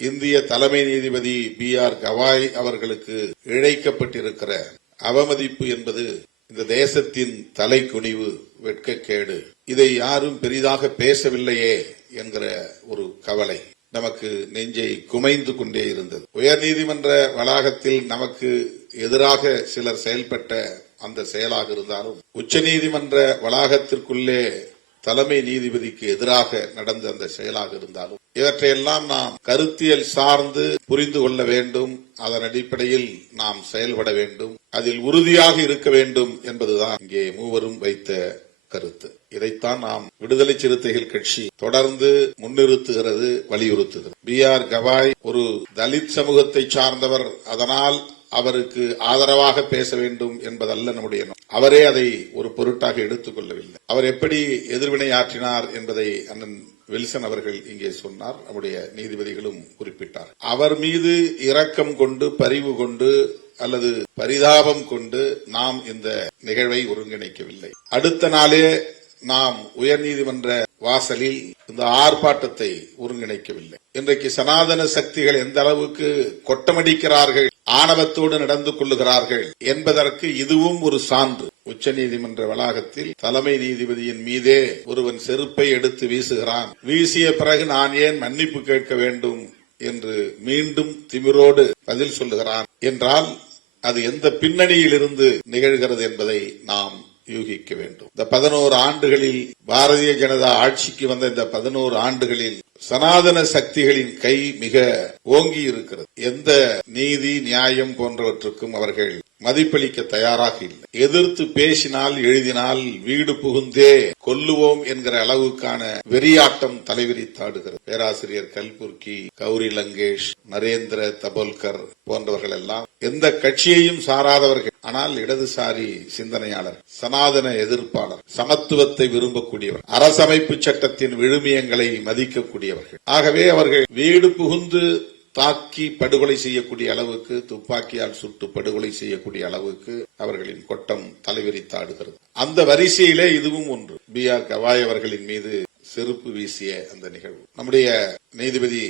இந்திய தலைமை நீதிபதி B.R. கவாய் அவர்களுக்கு இழைக்கப்பட்டிருக்கிற அவமதிப்பு என்பது இந்த தேசத்தின் தலைக்குனிவு, வெட்கக்கேடு. இதை யாரும் பெரிதாக பேசவில்லையே என்கிற ஒரு கவலை நமக்கு நெஞ்சை குமைந்து கொண்டே இருந்தது. உயர்நீதிமன்ற வளாகத்தில் நமக்கு எதிராக சிலர் செயல்பட்ட அந்த செயலாக இருந்தாலும், உச்சநீதிமன்ற வளாகத்திற்குள்ளே தலைமை நீதிபதிக்கு எதிராக நடந்த அந்த செயலாக இருந்தாலும், இவற்றையெல்லாம் நாம் கருத்தியல் சார்ந்து புரிந்து கொள்ள வேண்டும். அதன் அடிப்படையில் நாம் செயல்பட வேண்டும், அதில் உறுதியாக இருக்க வேண்டும் என்பதுதான் இங்கே மூவரும் வைத்த கருத்து. இதைத்தான் நாம் விடுதலை சிறுத்தைகள் கட்சி தொடர்ந்து முன்னிறுத்துகிறது, வலியுறுத்துகிறது. B.R. கவாய் ஒரு தலித் சமூகத்தை சார்ந்தவர், அதனால் அவருக்கு ஆதரவாக பேச வேண்டும் என்பதல்ல நம்முடைய எண்ணம். அவரே அதை ஒரு பொருட்டாக எடுத்துக் கொள்ளவில்லை. அவர் எப்படி எதிர்வினை ஆற்றினார் என்பதை அண்ணன் வில்சன் அவர்கள் இங்கே சொன்னார், நம்முடைய நீதிபதிகளும் குறிப்பிட்டார். அவர் மீது இரக்கம் கொண்டு, பரிவு கொண்டு அல்லது பரிதாபம் கொண்டு நாம் இந்த நிகழ்வை ஒருங்கிணைக்கவில்லை. அடுத்த நாளே நாம் உயர்நீதிமன்ற வாசலில் இந்த ஆர்ப்பாட்டத்தை ஒருங்கிணைக்கவில்லை. இன்றைக்கு சனாதன சக்திகள் எந்த அளவுக்கு கொட்டமடிக்கிறார்கள், ஆணவத்தோடு நடந்து கொள்ளுகிறார்கள் என்பதற்கு இதுவும் ஒரு சான்று. உச்சநீதிமன்ற வளாகத்தில் தலைமை நீதிபதியின் மீதே ஒருவன் செருப்பை எடுத்து வீசுகிறான், வீசிய பிறகு நான் ஏன் மன்னிப்பு கேட்க வேண்டும் என்று மீண்டும் திமிரோடு பதில் சொல்லுகிறான் என்றால் அது எந்த பின்னணியில் இருந்து நிகழ்கிறது என்பதை நாம் யூகிக்க வேண்டும். இந்த 11 ஆண்டுகளில் பாரதிய ஜனதா ஆட்சிக்கு வந்த இந்த 11 ஆண்டுகளில் சனாதன சக்திகளின் கை மிக ஓங்கி இருக்கிறது. எந்த நீதி, நியாயம் போன்றவற்றுக்கும் அவர்கள் மதிப்பளிக்க தயாராக இல்லை. எதிர்த்து பேசினால், எழுதினால் வீடு புகுந்தே கொல்லுவோம் என்கிற அளவுக்கான வெறியாட்டம் தலைவிரித்தாடுகிறது. பேராசிரியர் கல்புர்கி, கௌரி லங்கேஷ், நரேந்திர தபோல்கர் போன்றவர்கள் எல்லாம் எந்த கட்சியையும் சாராதவர்கள், ஆனால் இடதுசாரி சிந்தனையாளர், சனாதன எதிர்ப்பாளர், சமத்துவத்தை விரும்பக்கூடியவர், அரசமைப்பு சட்டத்தின் விழுமியங்களை மதிக்கக்கூடியவர்கள். ஆகவே அவர்கள் வீடு புகுந்து தாக்கி படுகொலை செய்யக்கூடிய அளவுக்கு, துப்பாக்கியால் சுட்டு படுகொலை செய்யக்கூடிய அளவுக்கு அவர்களின் கொட்டம் தலைவிரித்தாடுகிறது. அந்த வரிசையிலே இதுவும் ஒன்று. B.R. கவாய் அவர்களின் மீது செருப்பு வீசிய அந்த நிகழ்வு. நம்முடைய நீதிபதி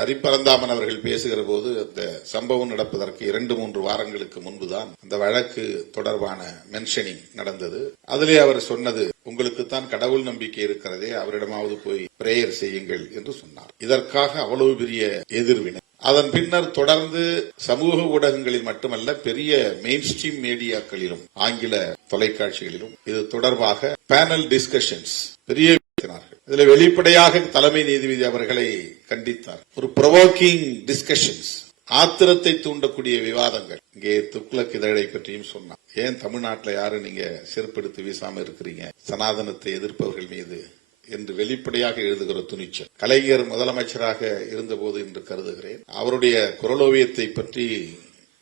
ஹரிபரந்தாமன் அவர்கள் பேசுகிற போது அந்த சம்பவம் நடப்பதற்கு 2-3 வாரங்களுக்கு முன்புதான் அந்த வழக்கு தொடர்பான மென்ஷனிங் நடந்தது. அதிலே அவர் சொன்னது, உங்களுக்குத்தான் கடவுள் நம்பிக்கை இருக்கிறதே, அவரிடமாவது போய் பிரேயர் செய்யுங்கள் என்று சொன்னார். இதற்காக அவ்வளவு பெரிய எதிர்வினை. அதன் பின்னர் தொடர்ந்து சமூக ஊடகங்களில் மட்டுமல்ல, பெரிய மெயின் ஸ்ட்ரீம் மீடியாக்களிலும், ஆங்கில தொலைக்காட்சிகளிலும் இது தொடர்பாக பேனல் டிஸ்கஷன்ஸ் பெரிய இதில் வெளிப்படையாக தலைமை நீதிபதி அவர்களை கண்டித்தார். ஒரு ப்ரொவோக்கிங் டிஸ்கஷன்ஸ், ஆத்திரத்தை தூண்டக்கூடிய விவாதங்கள். இங்கே துக்ளக் இதழை பற்றியும் சொன்னார். ஏன் தமிழ்நாட்டில் யாரும் நீங்க செருப்படுத்தி வீசாம இருக்கிறீங்க சனாதனத்தை எதிர்ப்பவர்கள் மீது என்று வெளிப்படையாக எழுதுகிற துணிச்சல். கலைஞர் முதலமைச்சராக இருந்தபோது என்று கருதுகிறேன், அவருடைய குரலோவியத்தை பற்றி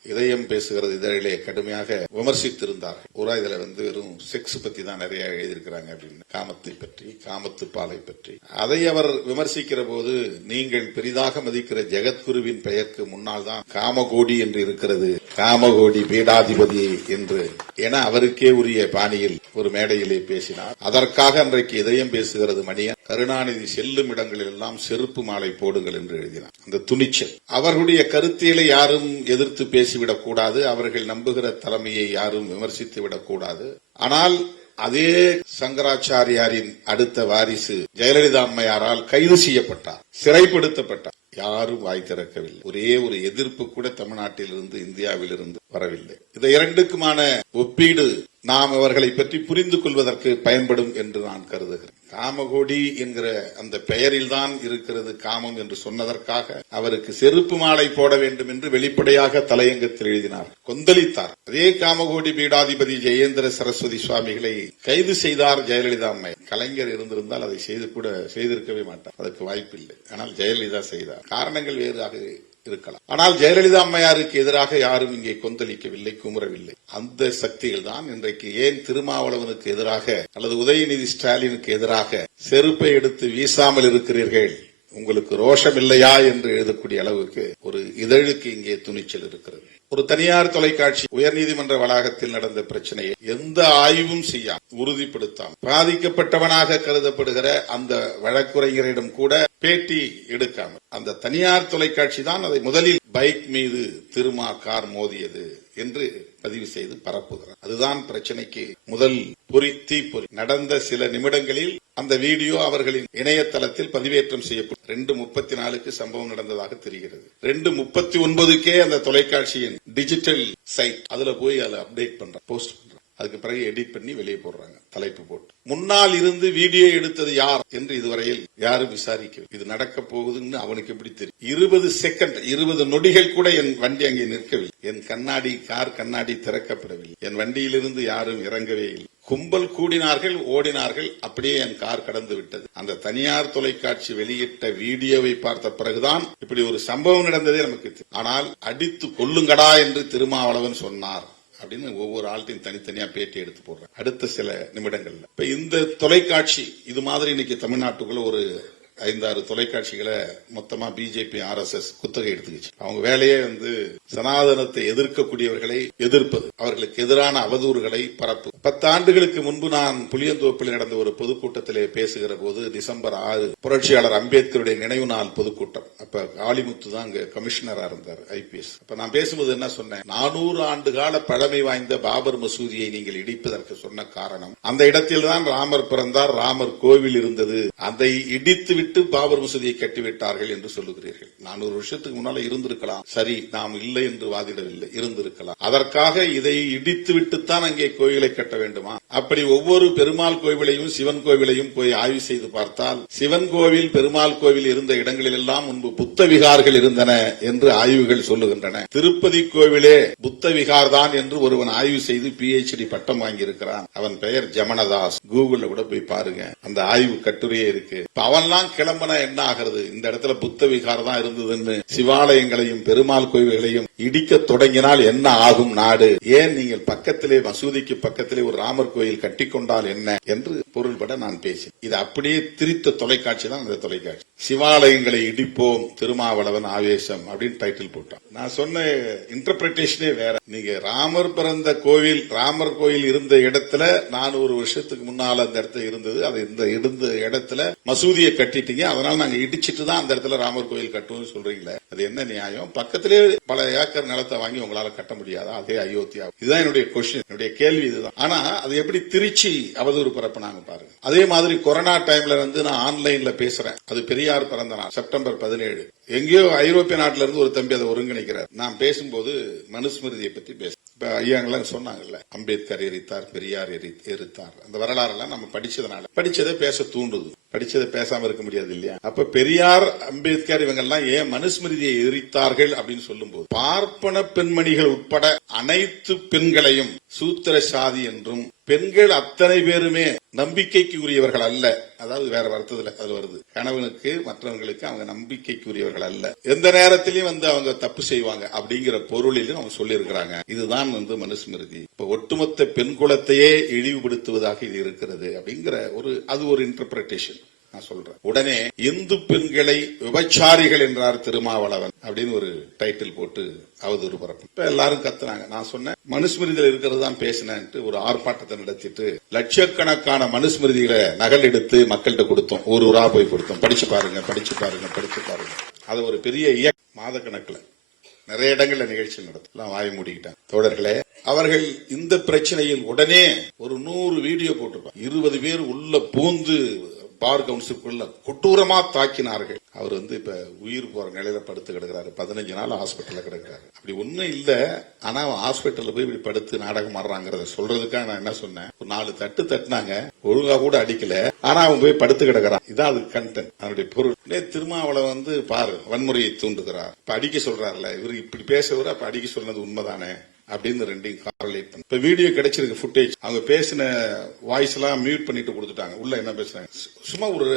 இதயம் பேசுகிறது இதழிலே கடுமையாக விமர்சித்திருந்தார்கள். பூரா இதுல வெறும் செக்ஸ் பத்தி தான் நிறைய எழுதியிருக்கிறாங்க அப்படின்னு, காமத்தை பற்றி, காமத்து பாலை பற்றி. அதை அவர் விமர்சிக்கிற போது, நீங்கள் பெரிதாக மதிக்கிற ஜெகத்குருவின் பெயருக்கு முன்னால் தான் காமகோடி என்று இருக்கிறது, காமகோடி பீடாதிபதி என்று என அவருக்கே உரிய பாணியில் ஒரு மேடையிலே பேசினார். அதற்காக அன்றைக்கு இதயம் பேசுகிறது மணியன் கருணாநிதி செல்லும் இடங்களில் எல்லாம் செருப்பு மாலை போடுங்கள் என்று எழுதினார். அந்த துணிச்சல். அவர்களுடைய கருத்தியலை யாரும் எதிர்த்து பேசிவிடக் கூடாது, அவர்கள் நம்புகிற தலைமையை யாரும் விமர்சித்து விடக்கூடாது. ஆனால் அதே சங்கராச்சாரியாரின் அடுத்த வாரிசு ஜெயலலிதா அம்மையாரால் கைது செய்யப்பட்டார், சிறைப்படுத்தப்பட்டார். யாரும் வாய் திறக்கவில்லை. ஒரே ஒரு எதிர்ப்பு கூட தமிழ்நாட்டிலிருந்து, இந்தியாவிலிருந்து வரவில்லை. இந்த இரண்டுக்குமான ஒப்பீடு நாம் அவர்களை பற்றி புரிந்து கொள்வதற்கு பயன்படும் என்று நான் கருதுகிறேன். காமகோடி என்கிற அந்த பெயரில் தான் இருக்கிறது காமம் என்று சொன்னதற்காக அவருக்கு செருப்பு மாலை போட வேண்டும் என்று வெளிப்படையாக தலையங்கத்தில் எழுதினார், கொந்தளித்தார். அதே காமகோடி பீடாதிபதி ஜெயேந்திர சரஸ்வதி சுவாமிகளை கைது செய்தார் ஜெயலலிதா அம்மை. கலைஞர் இருந்திருந்தால் அதை செய்திருக்கவே மாட்டார், அதற்கு வாய்ப்பில்லை. ஆனால் ஜெயலலிதா செய்தார். காரணங்கள் வேறாக இருக்கலாம். ஆனால் ஜெயலலிதா அம்மையாருக்கு எதிராக யாரும் இங்கே கொந்தளிக்கவில்லை, குமுறவில்லை. அந்த சக்திகள் தான் இன்றைக்கு ஏன் திருமாவளவனுக்கு எதிராக அல்லது உதயநிதி ஸ்டாலினுக்கு எதிராக செருப்பை எடுத்து வீசாமல் இருக்கிறீர்கள், உங்களுக்கு ரோஷம் இல்லையா என்று எழுதக்கூடிய அளவுக்கு ஒரு இதழுக்கு இங்கே துணிச்சல் இருக்கிறது. ஒரு தனியார் தொலைக்காட்சி உயர்நீதிமன்ற வளாகத்தில் நடந்த பிரச்சனையை எந்த ஆய்வும் செய்யாமல், உறுதிப்படுத்தாமல், பாதிக்கப்பட்டவனாக கருதப்படுகிற அந்த வழக்குரைஞரிடம் கூட பேட்டி எடுக்காமல் அந்த தனியார் தொலைக்காட்சி தான் அதை முதலில் பைக் மீது திருமா கார் மோதியது என்று பதிவு செய்து பரப்புகிறார். அதுதான் பிரச்சனைக்கு முதல் தீப்பொறி. நடந்த சில நிமிடங்களில் அந்த வீடியோ அவர்களின் இணையதளத்தில் பதிவேற்றம் செய்யப்படும். 2:34 சம்பவம் நடந்ததாக தெரிகிறது. 2:39 அந்த தொலைக்காட்சியின் டிஜிட்டல் சைட் அதுல போய் அதை அப்டேட் பண்ற போஸ்ட் பண்ற. அதுக்கு பிறகு எடிட் பண்ணி வெளியே போடுறாங்க தலைப்பு போட்டு. முன்னால் இருந்து வீடியோ எடுத்தது யார் என்று இதுவரையில் யாரும் விசாரிக்க. இது நடக்க போகுதுன்னு அவனுக்கு எப்படி தெரியும்? 20 செகண்ட் 20 நொடிகள் கூட என் வண்டி அங்கே நிற்கவில்லை. என் கார் கண்ணாடி திறக்கப்படவில்லை. என் வண்டியிலிருந்து யாரும் இறங்கவே இல்லை. கும்பல் கூடினார்கள், ஓடினார்கள். அப்படியே என் கார் கடந்து விட்டது. அந்த தனியார் தொலைக்காட்சி வெளியிட்ட வீடியோவை பார்த்த பிறகுதான் இப்படி ஒரு சம்பவம் நடந்ததே நமக்கு. ஆனால் அடித்து கொல்லுங்கடா என்று திருமாவளவன் சொன்னார் அப்படின்னு ஒவ்வொரு ஆள்கிட்டையும் தனித்தனியா பேட்டி எடுத்து போடுறேன் அடுத்த சில நிமிடங்கள்ல. இப்ப இந்த தொலைக்காட்சி இது மாதிரி இன்னைக்கு தமிழ்நாட்டுக்குள்ள ஒரு 5-6 தொலைக்காட்சிகளை மொத்தமா பிஜேபி RSS குத்தகை எடுத்துக்கிச்சு. அவங்க வேலையே சனாதனத்தை எதிர்க்கக்கூடியவர்களை எதிர்ப்பது, அவர்களுக்கு எதிரான அவதூறுகளை பரப்பு. 10 ஆண்டுகளுக்கு முன்பு நான் புளியந்தோப்பில் நடந்த ஒரு பொதுக்கூட்டத்திலே பேசுகிற போது டிசம்பர் 6 புரட்சியாளர் அம்பேத்கருடைய நினைவு நாள் பொதுக்கூட்டம். அப்ப காளிமுத்து தான் அங்க கமிஷனரா இருந்தார் IPS. அப்ப நான் பேசும்போது என்ன சொன்னேன், 400 ஆண்டு கால பழமை வாய்ந்த பாபர் மசூதியை நீங்கள் இடிப்பதற்கு சொன்ன காரணம் அந்த இடத்தில் தான் ராமர் பிறந்தார், ராமர் கோவில் இருந்தது, அதை இடித்து விட்டு பாபர் மசூதியை கட்டிவிட்டார்கள் என்று சொல்லுகிறீர்கள். 400 வருஷத்துக்கு முன்னால இருந்திருக்கலாம். சரி, நாம் இல்லை என்று வாதிடவில்லை, இருந்திருக்கலாம். அதற்காக இதை இடித்து விட்டுத்தான் அங்கே கோயிலை கட்ட வேண்டுமா? அப்படி ஒவ்வொரு பெருமாள் கோவிலையும் சிவன் கோவிலையும் போய் ஆய்வு செய்து பார்த்தால் சிவன் கோவில் பெருமாள் கோவில் இருந்த இடங்களில் எல்லாம் முன்பு புத்த விகார்கள் இருந்தன என்று ஆய்வுகள் சொல்லுகின்றன. திருப்பதி கோவிலே புத்த விகார் தான் என்று ஒருவன் ஆய்வு செய்து PhD பட்டம் வாங்கியிருக்கிறான். அவன் பெயர் ஜமனதாஸ். கூகுள்ல கூட போய் பாருங்க, அந்த ஆய்வு கட்டுரையே இருக்கு. அவன்லாம் கிளம்பன என்ன ஆகிறது? இந்த இடத்துல புத்த விகார் தான் இருந்ததுன்னு சிவாலயங்களையும் பெருமாள் கோவில்களையும் இடிக்க தொடங்கினால் என்ன ஆகும் நாடு? ஏன் நீங்கள் பக்கத்திலே மசூதிக்கு பக்கத்திலே ஒரு ராமர் கோயில் கட்டிக்கொண்டால் என்ன என்று பொருள்பட நான் பேசினேன். இது அப்படியே திரித்த தொலைக்காட்சி தான் அந்த தொலைக்காட்சி. சிவாலயங்களை இடிப்போம், திருமாவளவன் ஆவேசம் அப்படின்னு டைட்டில் போட்டான். நான் சொன்ன இன்டர்பிரேஷனே வேற. நீங்க ராமர் பிறந்த கோவில், ராமர் கோயில் இருந்த இடத்துல 400 வருஷத்துக்கு முன்னால அந்த இடத்துல இருந்தது. அது இருந்த இடத்துல மசூதியை கட்டிட்டீங்க, அதனால நாங்க இடிச்சிட்டு தான் அந்த இடத்துல ராமர் கோயில் கட்டுவோம் சொல்றீங்களே, அது என்ன நியாயம்? பக்கத்திலே பல ஏக்கர் நிலத்தை வாங்கி உங்களால கட்ட முடியாதா? அதே அயோத்தியா. இதுதான் என்னுடைய கொஸ்டின், என்னுடைய கேள்வி இதுதான். ஆனா அது எப்படி திருச்சி அவதூறு பரப்புனாங்க பாருங்க. அதே மாதிரி கொரோனா டைம்ல நான் ஆன்லைன்ல பேசுறேன். அது பெரியார் பிறந்த நாள் செப்டம்பர் 17. எங்கேயோ ஐரோப்பிய நாட்டில இருந்து ஒரு தம்பி அதை ஒருங்கிணைக்கிறார். நான் பேசும்போது மனுஸ்மிருதியை பத்தி பேச ஐயாங்கெல்லாம் சொன்னாங்கல்ல, அம்பேத்கர் எரித்தார், பெரியார் எரித்தார், அந்த வரலாறு எல்லாம் நம்ம படிச்சதை பேச தூண்டுது. படிச்சதை பேசாம இருக்க முடியாது இல்லையா? அப்ப பெரியார், அம்பேத்கர் இவங்க எல்லாம் ஏன் மனுஸ்மிருதியை எரித்தார்கள் அப்படின்னு சொல்லும்போது பார்ப்பன பெண்மணிகள் உட்பட அனைத்து பெண்களையும் சூத்திர சாதி என்றும், பெண்கள் அத்தனை பேருமே நம்பிக்கைக்கு உரியவர்கள் அல்ல, அதாவது வேற வருத்தத்துல அது வருது, கணவனுக்கு மற்றவங்களுக்கு அவங்க நம்பிக்கைக்கு உரியவர்கள் அல்ல, எந்த நேரத்திலையும் அவங்க தப்பு செய்வாங்க அப்படிங்கிற பொருளிலும் அவங்க சொல்லி இருக்கிறாங்க. இதுதான் மனுஸ்மிருதி. இப்ப ஒட்டுமொத்த பெண் குலத்தையே இழிவுபடுத்துவதாக இது இருக்கிறது அப்படிங்கிற அது ஒரு இன்டர்பிரேஷன் நான் சொல்றேன். உடனே இந்து பெண்களை விபச்சாரிகள் என்றார் திருமாவளவன் அப்படின்னு ஒரு டைட்டில் போட்டு அவதூறு பரப்பு. இப்ப எல்லாரும் கத்துனாங்க. நான் சொன்னேன் மனுஸ்மிருதியில் இருக்கிறது தான் பேசினேன். ஒரு ஆர்ப்பாட்டத்தை நடத்திட்டு லட்சக்கணக்கான மனுஸ்மிருதிகளை நகல் எடுத்து மக்கள்கிட்ட கொடுத்தோம். ஊரா போய் கொடுத்தோம். படிச்சு பாருங்க, படிச்சு பாருங்க, படிச்சு பாருங்க. அது ஒரு பெரிய மாத கணக்குல நிறைய இடங்கள்ல நிகழ்ச்சி நடத்தலாம். வாய் மூடிக்கிட்டாங்க தோழர்களே. அவர்கள் இந்த பிரச்சனையில் உடனே ஒரு 100 வீடியோ போட்டிருப்பாங்க. 20 பேர் உள்ள பூந்து பார் கவுன்சிலுக்குள்ள கொடூரமா தாக்கினார்கள். அவர் இப்ப உயிர் போற நிலையில படுத்து கிடக்கிறாரு. 15 நாள் ஹாஸ்பிட்டல்ல கிடக்கிறாரு. அப்படி ஒண்ணும் இல்ல, ஆனா அவன் ஹாஸ்பிட்டல்ல போய் இப்படி படுத்து நாடகம் ஆடுறாங்கிறத சொல்றதுக்காக நான் என்ன சொன்னேன், ஒரு 4 தட்டு தட்டினாங்க, ஒழுங்கா கூட அடிக்கல, ஆனா அவன் போய் படுத்து கிடக்கிறான். இதான் அது கண்டென்ட், அதனுடைய பொருள். திருமாவளவன் பாரு வன்முறையை தூண்டுகிறார். இப்ப அடிக்க சொல்றாருல, இவரு இப்படி பேசுறவர், அப்ப அடிக்க சொன்னது உண்மைதானே அப்படின்னு ரெண்டையும் காரலேட் பண்ணி இப்ப வீடியோ கிடைச்சிருக்கு. ஃபுட்டேஜ் அவங்க பேசின வாய்ஸ் எல்லாம் மியூட் பண்ணிட்டு கொடுத்துட்டாங்க. உள்ள என்ன பேசுறாங்க, சும்மா ஒரு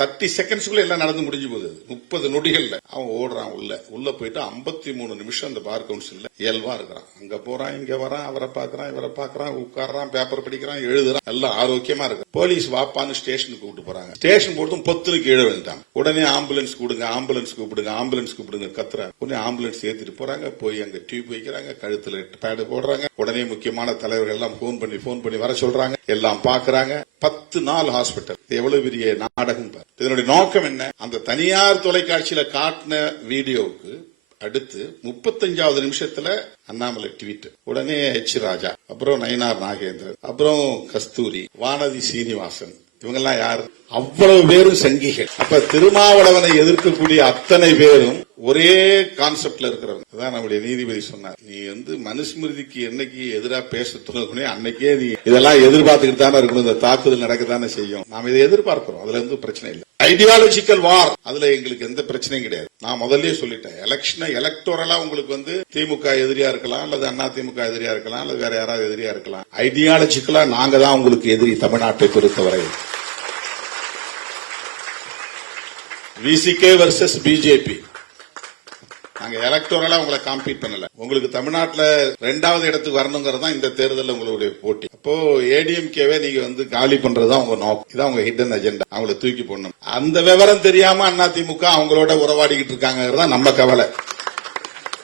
30 செகண்ட்ஸ்க்குள்ள எல்லாம் நடந்து முடிஞ்சு போகுது. 30 நொடிகள்ல அவன் ஓடுறான். உள்ள போயிட்டு 53 நிமிஷம் அந்த பார் கவுன்சில்ல இயல்பா இருக்கிறான். அங்க போறான், இங்க வரான், அவரை பாக்குறான், இவரை பாக்குறான், உட்கார்றான், பேப்பர் படிக்கிறான், எழுதுறான், எல்லாம் ஆரோக்கியமா இருக்கு. போலீஸ் வாப்பான்னு ஸ்டேஷனுக்கு கூப்பிட்டு போறாங்க. ஸ்டேஷன் போட்டும் பொத்துன்னு கீழே விழுந்துட்டாங்க. உடனே ஆம்புலன்ஸ் கூடுங்க, ஆம்புலன்ஸ் கூப்பிடுங்க, ஆம்புலன்ஸ் கூப்பிடுங்க கத்துறாங்க. உடனே ஆம்புலன்ஸ் ஏத்திட்டு போறாங்க. போய் அங்க டியூப் வைக்கிறாங்க, கழுத்துல பேடு போடுறாங்க. உடனே முக்கியமான தலைவர்கள் எல்லாம் போன் பண்ணி வர சொல்றாங்க. எல்லாம் பாக்குறாங்க. 10 நாள் ஹாஸ்பிட்டல். எவ்வளவு பெரிய நாடகம். இதனுடைய நோக்கம் என்ன? அந்த தனியார் தொலைக்காட்சியில காட்டின வீடியோவுக்கு அடுத்து 35வது நிமிஷத்துல அண்ணாமலை ட்வீட், உடனே எச் ராஜா, அப்புறம் நயினார் நாகேந்திரன், அப்புறம் கஸ்தூரி, வானதி சீனிவாசன், இவங்கெல்லாம் யாரு? அவ்வளவு பேரும் சங்கிகள். அப்ப திருமாவளவனை எதிர்க்கக்கூடிய அத்தனை பேரும் ஒரே கான்செப்ட்ல இருக்கிறவங்க. அதான் நம்முடைய நீதிபதி சொன்னார், நீ மனுஸ்மிருதிக்கு என்னைக்கு எதிராக பேச துணை அன்னைக்கே நீ இதெல்லாம் எதிர்பார்த்துக்கிட்டு தானே இருக்கணும். இந்த தாக்குதல் நடக்கத்தானே செய்யும். நாம் இதை எதிர்பார்க்கிறோம். அதுல இருந்து பிரச்சனை இல்லை. ஐடியாலஜிக்கல் வார், அதுல எங்களுக்கு எந்த பிரச்சனையும் கிடையாது. நான் முதல்லயே சொல்லிட்டேன், எலெக்ஷன் எலக்டோரலா உங்களுக்கு திமுக எதிரியா இருக்கலாம், அல்லது அண்ணா திமுக எதிரியா இருக்கலாம், அல்லது வேற யாராவது எதிரியா இருக்கலாம். ஐடியாலஜிக்கலா நாங்க தான் உங்களுக்கு எதிரி. தமிழ்நாட்டை பொறுத்தவரை விசிகே வர்சஸ் பிஜேபி. நாங்க எலக்டோரலா உங்களை காம்பீட் பண்ணல. உங்களுக்கு தமிழ்நாட்டில் 2வது இடத்துக்கு வரணுங்கிறது தான் இந்த தேர்தலில் உங்களுடைய போட்டி. அப்போ ஏடிஎம்கேவே நீங்க காலி பண்றதுதான் உங்க நோக்கம். இதான் உங்க ஹிடன் அஜெண்டா. அவங்களை தூக்கி போடணும். அந்த விவரம் தெரியாம அண்ணா திமுக அவங்களோட உறவாடிக்கிட்டு இருக்காங்க நம்ம கவலை.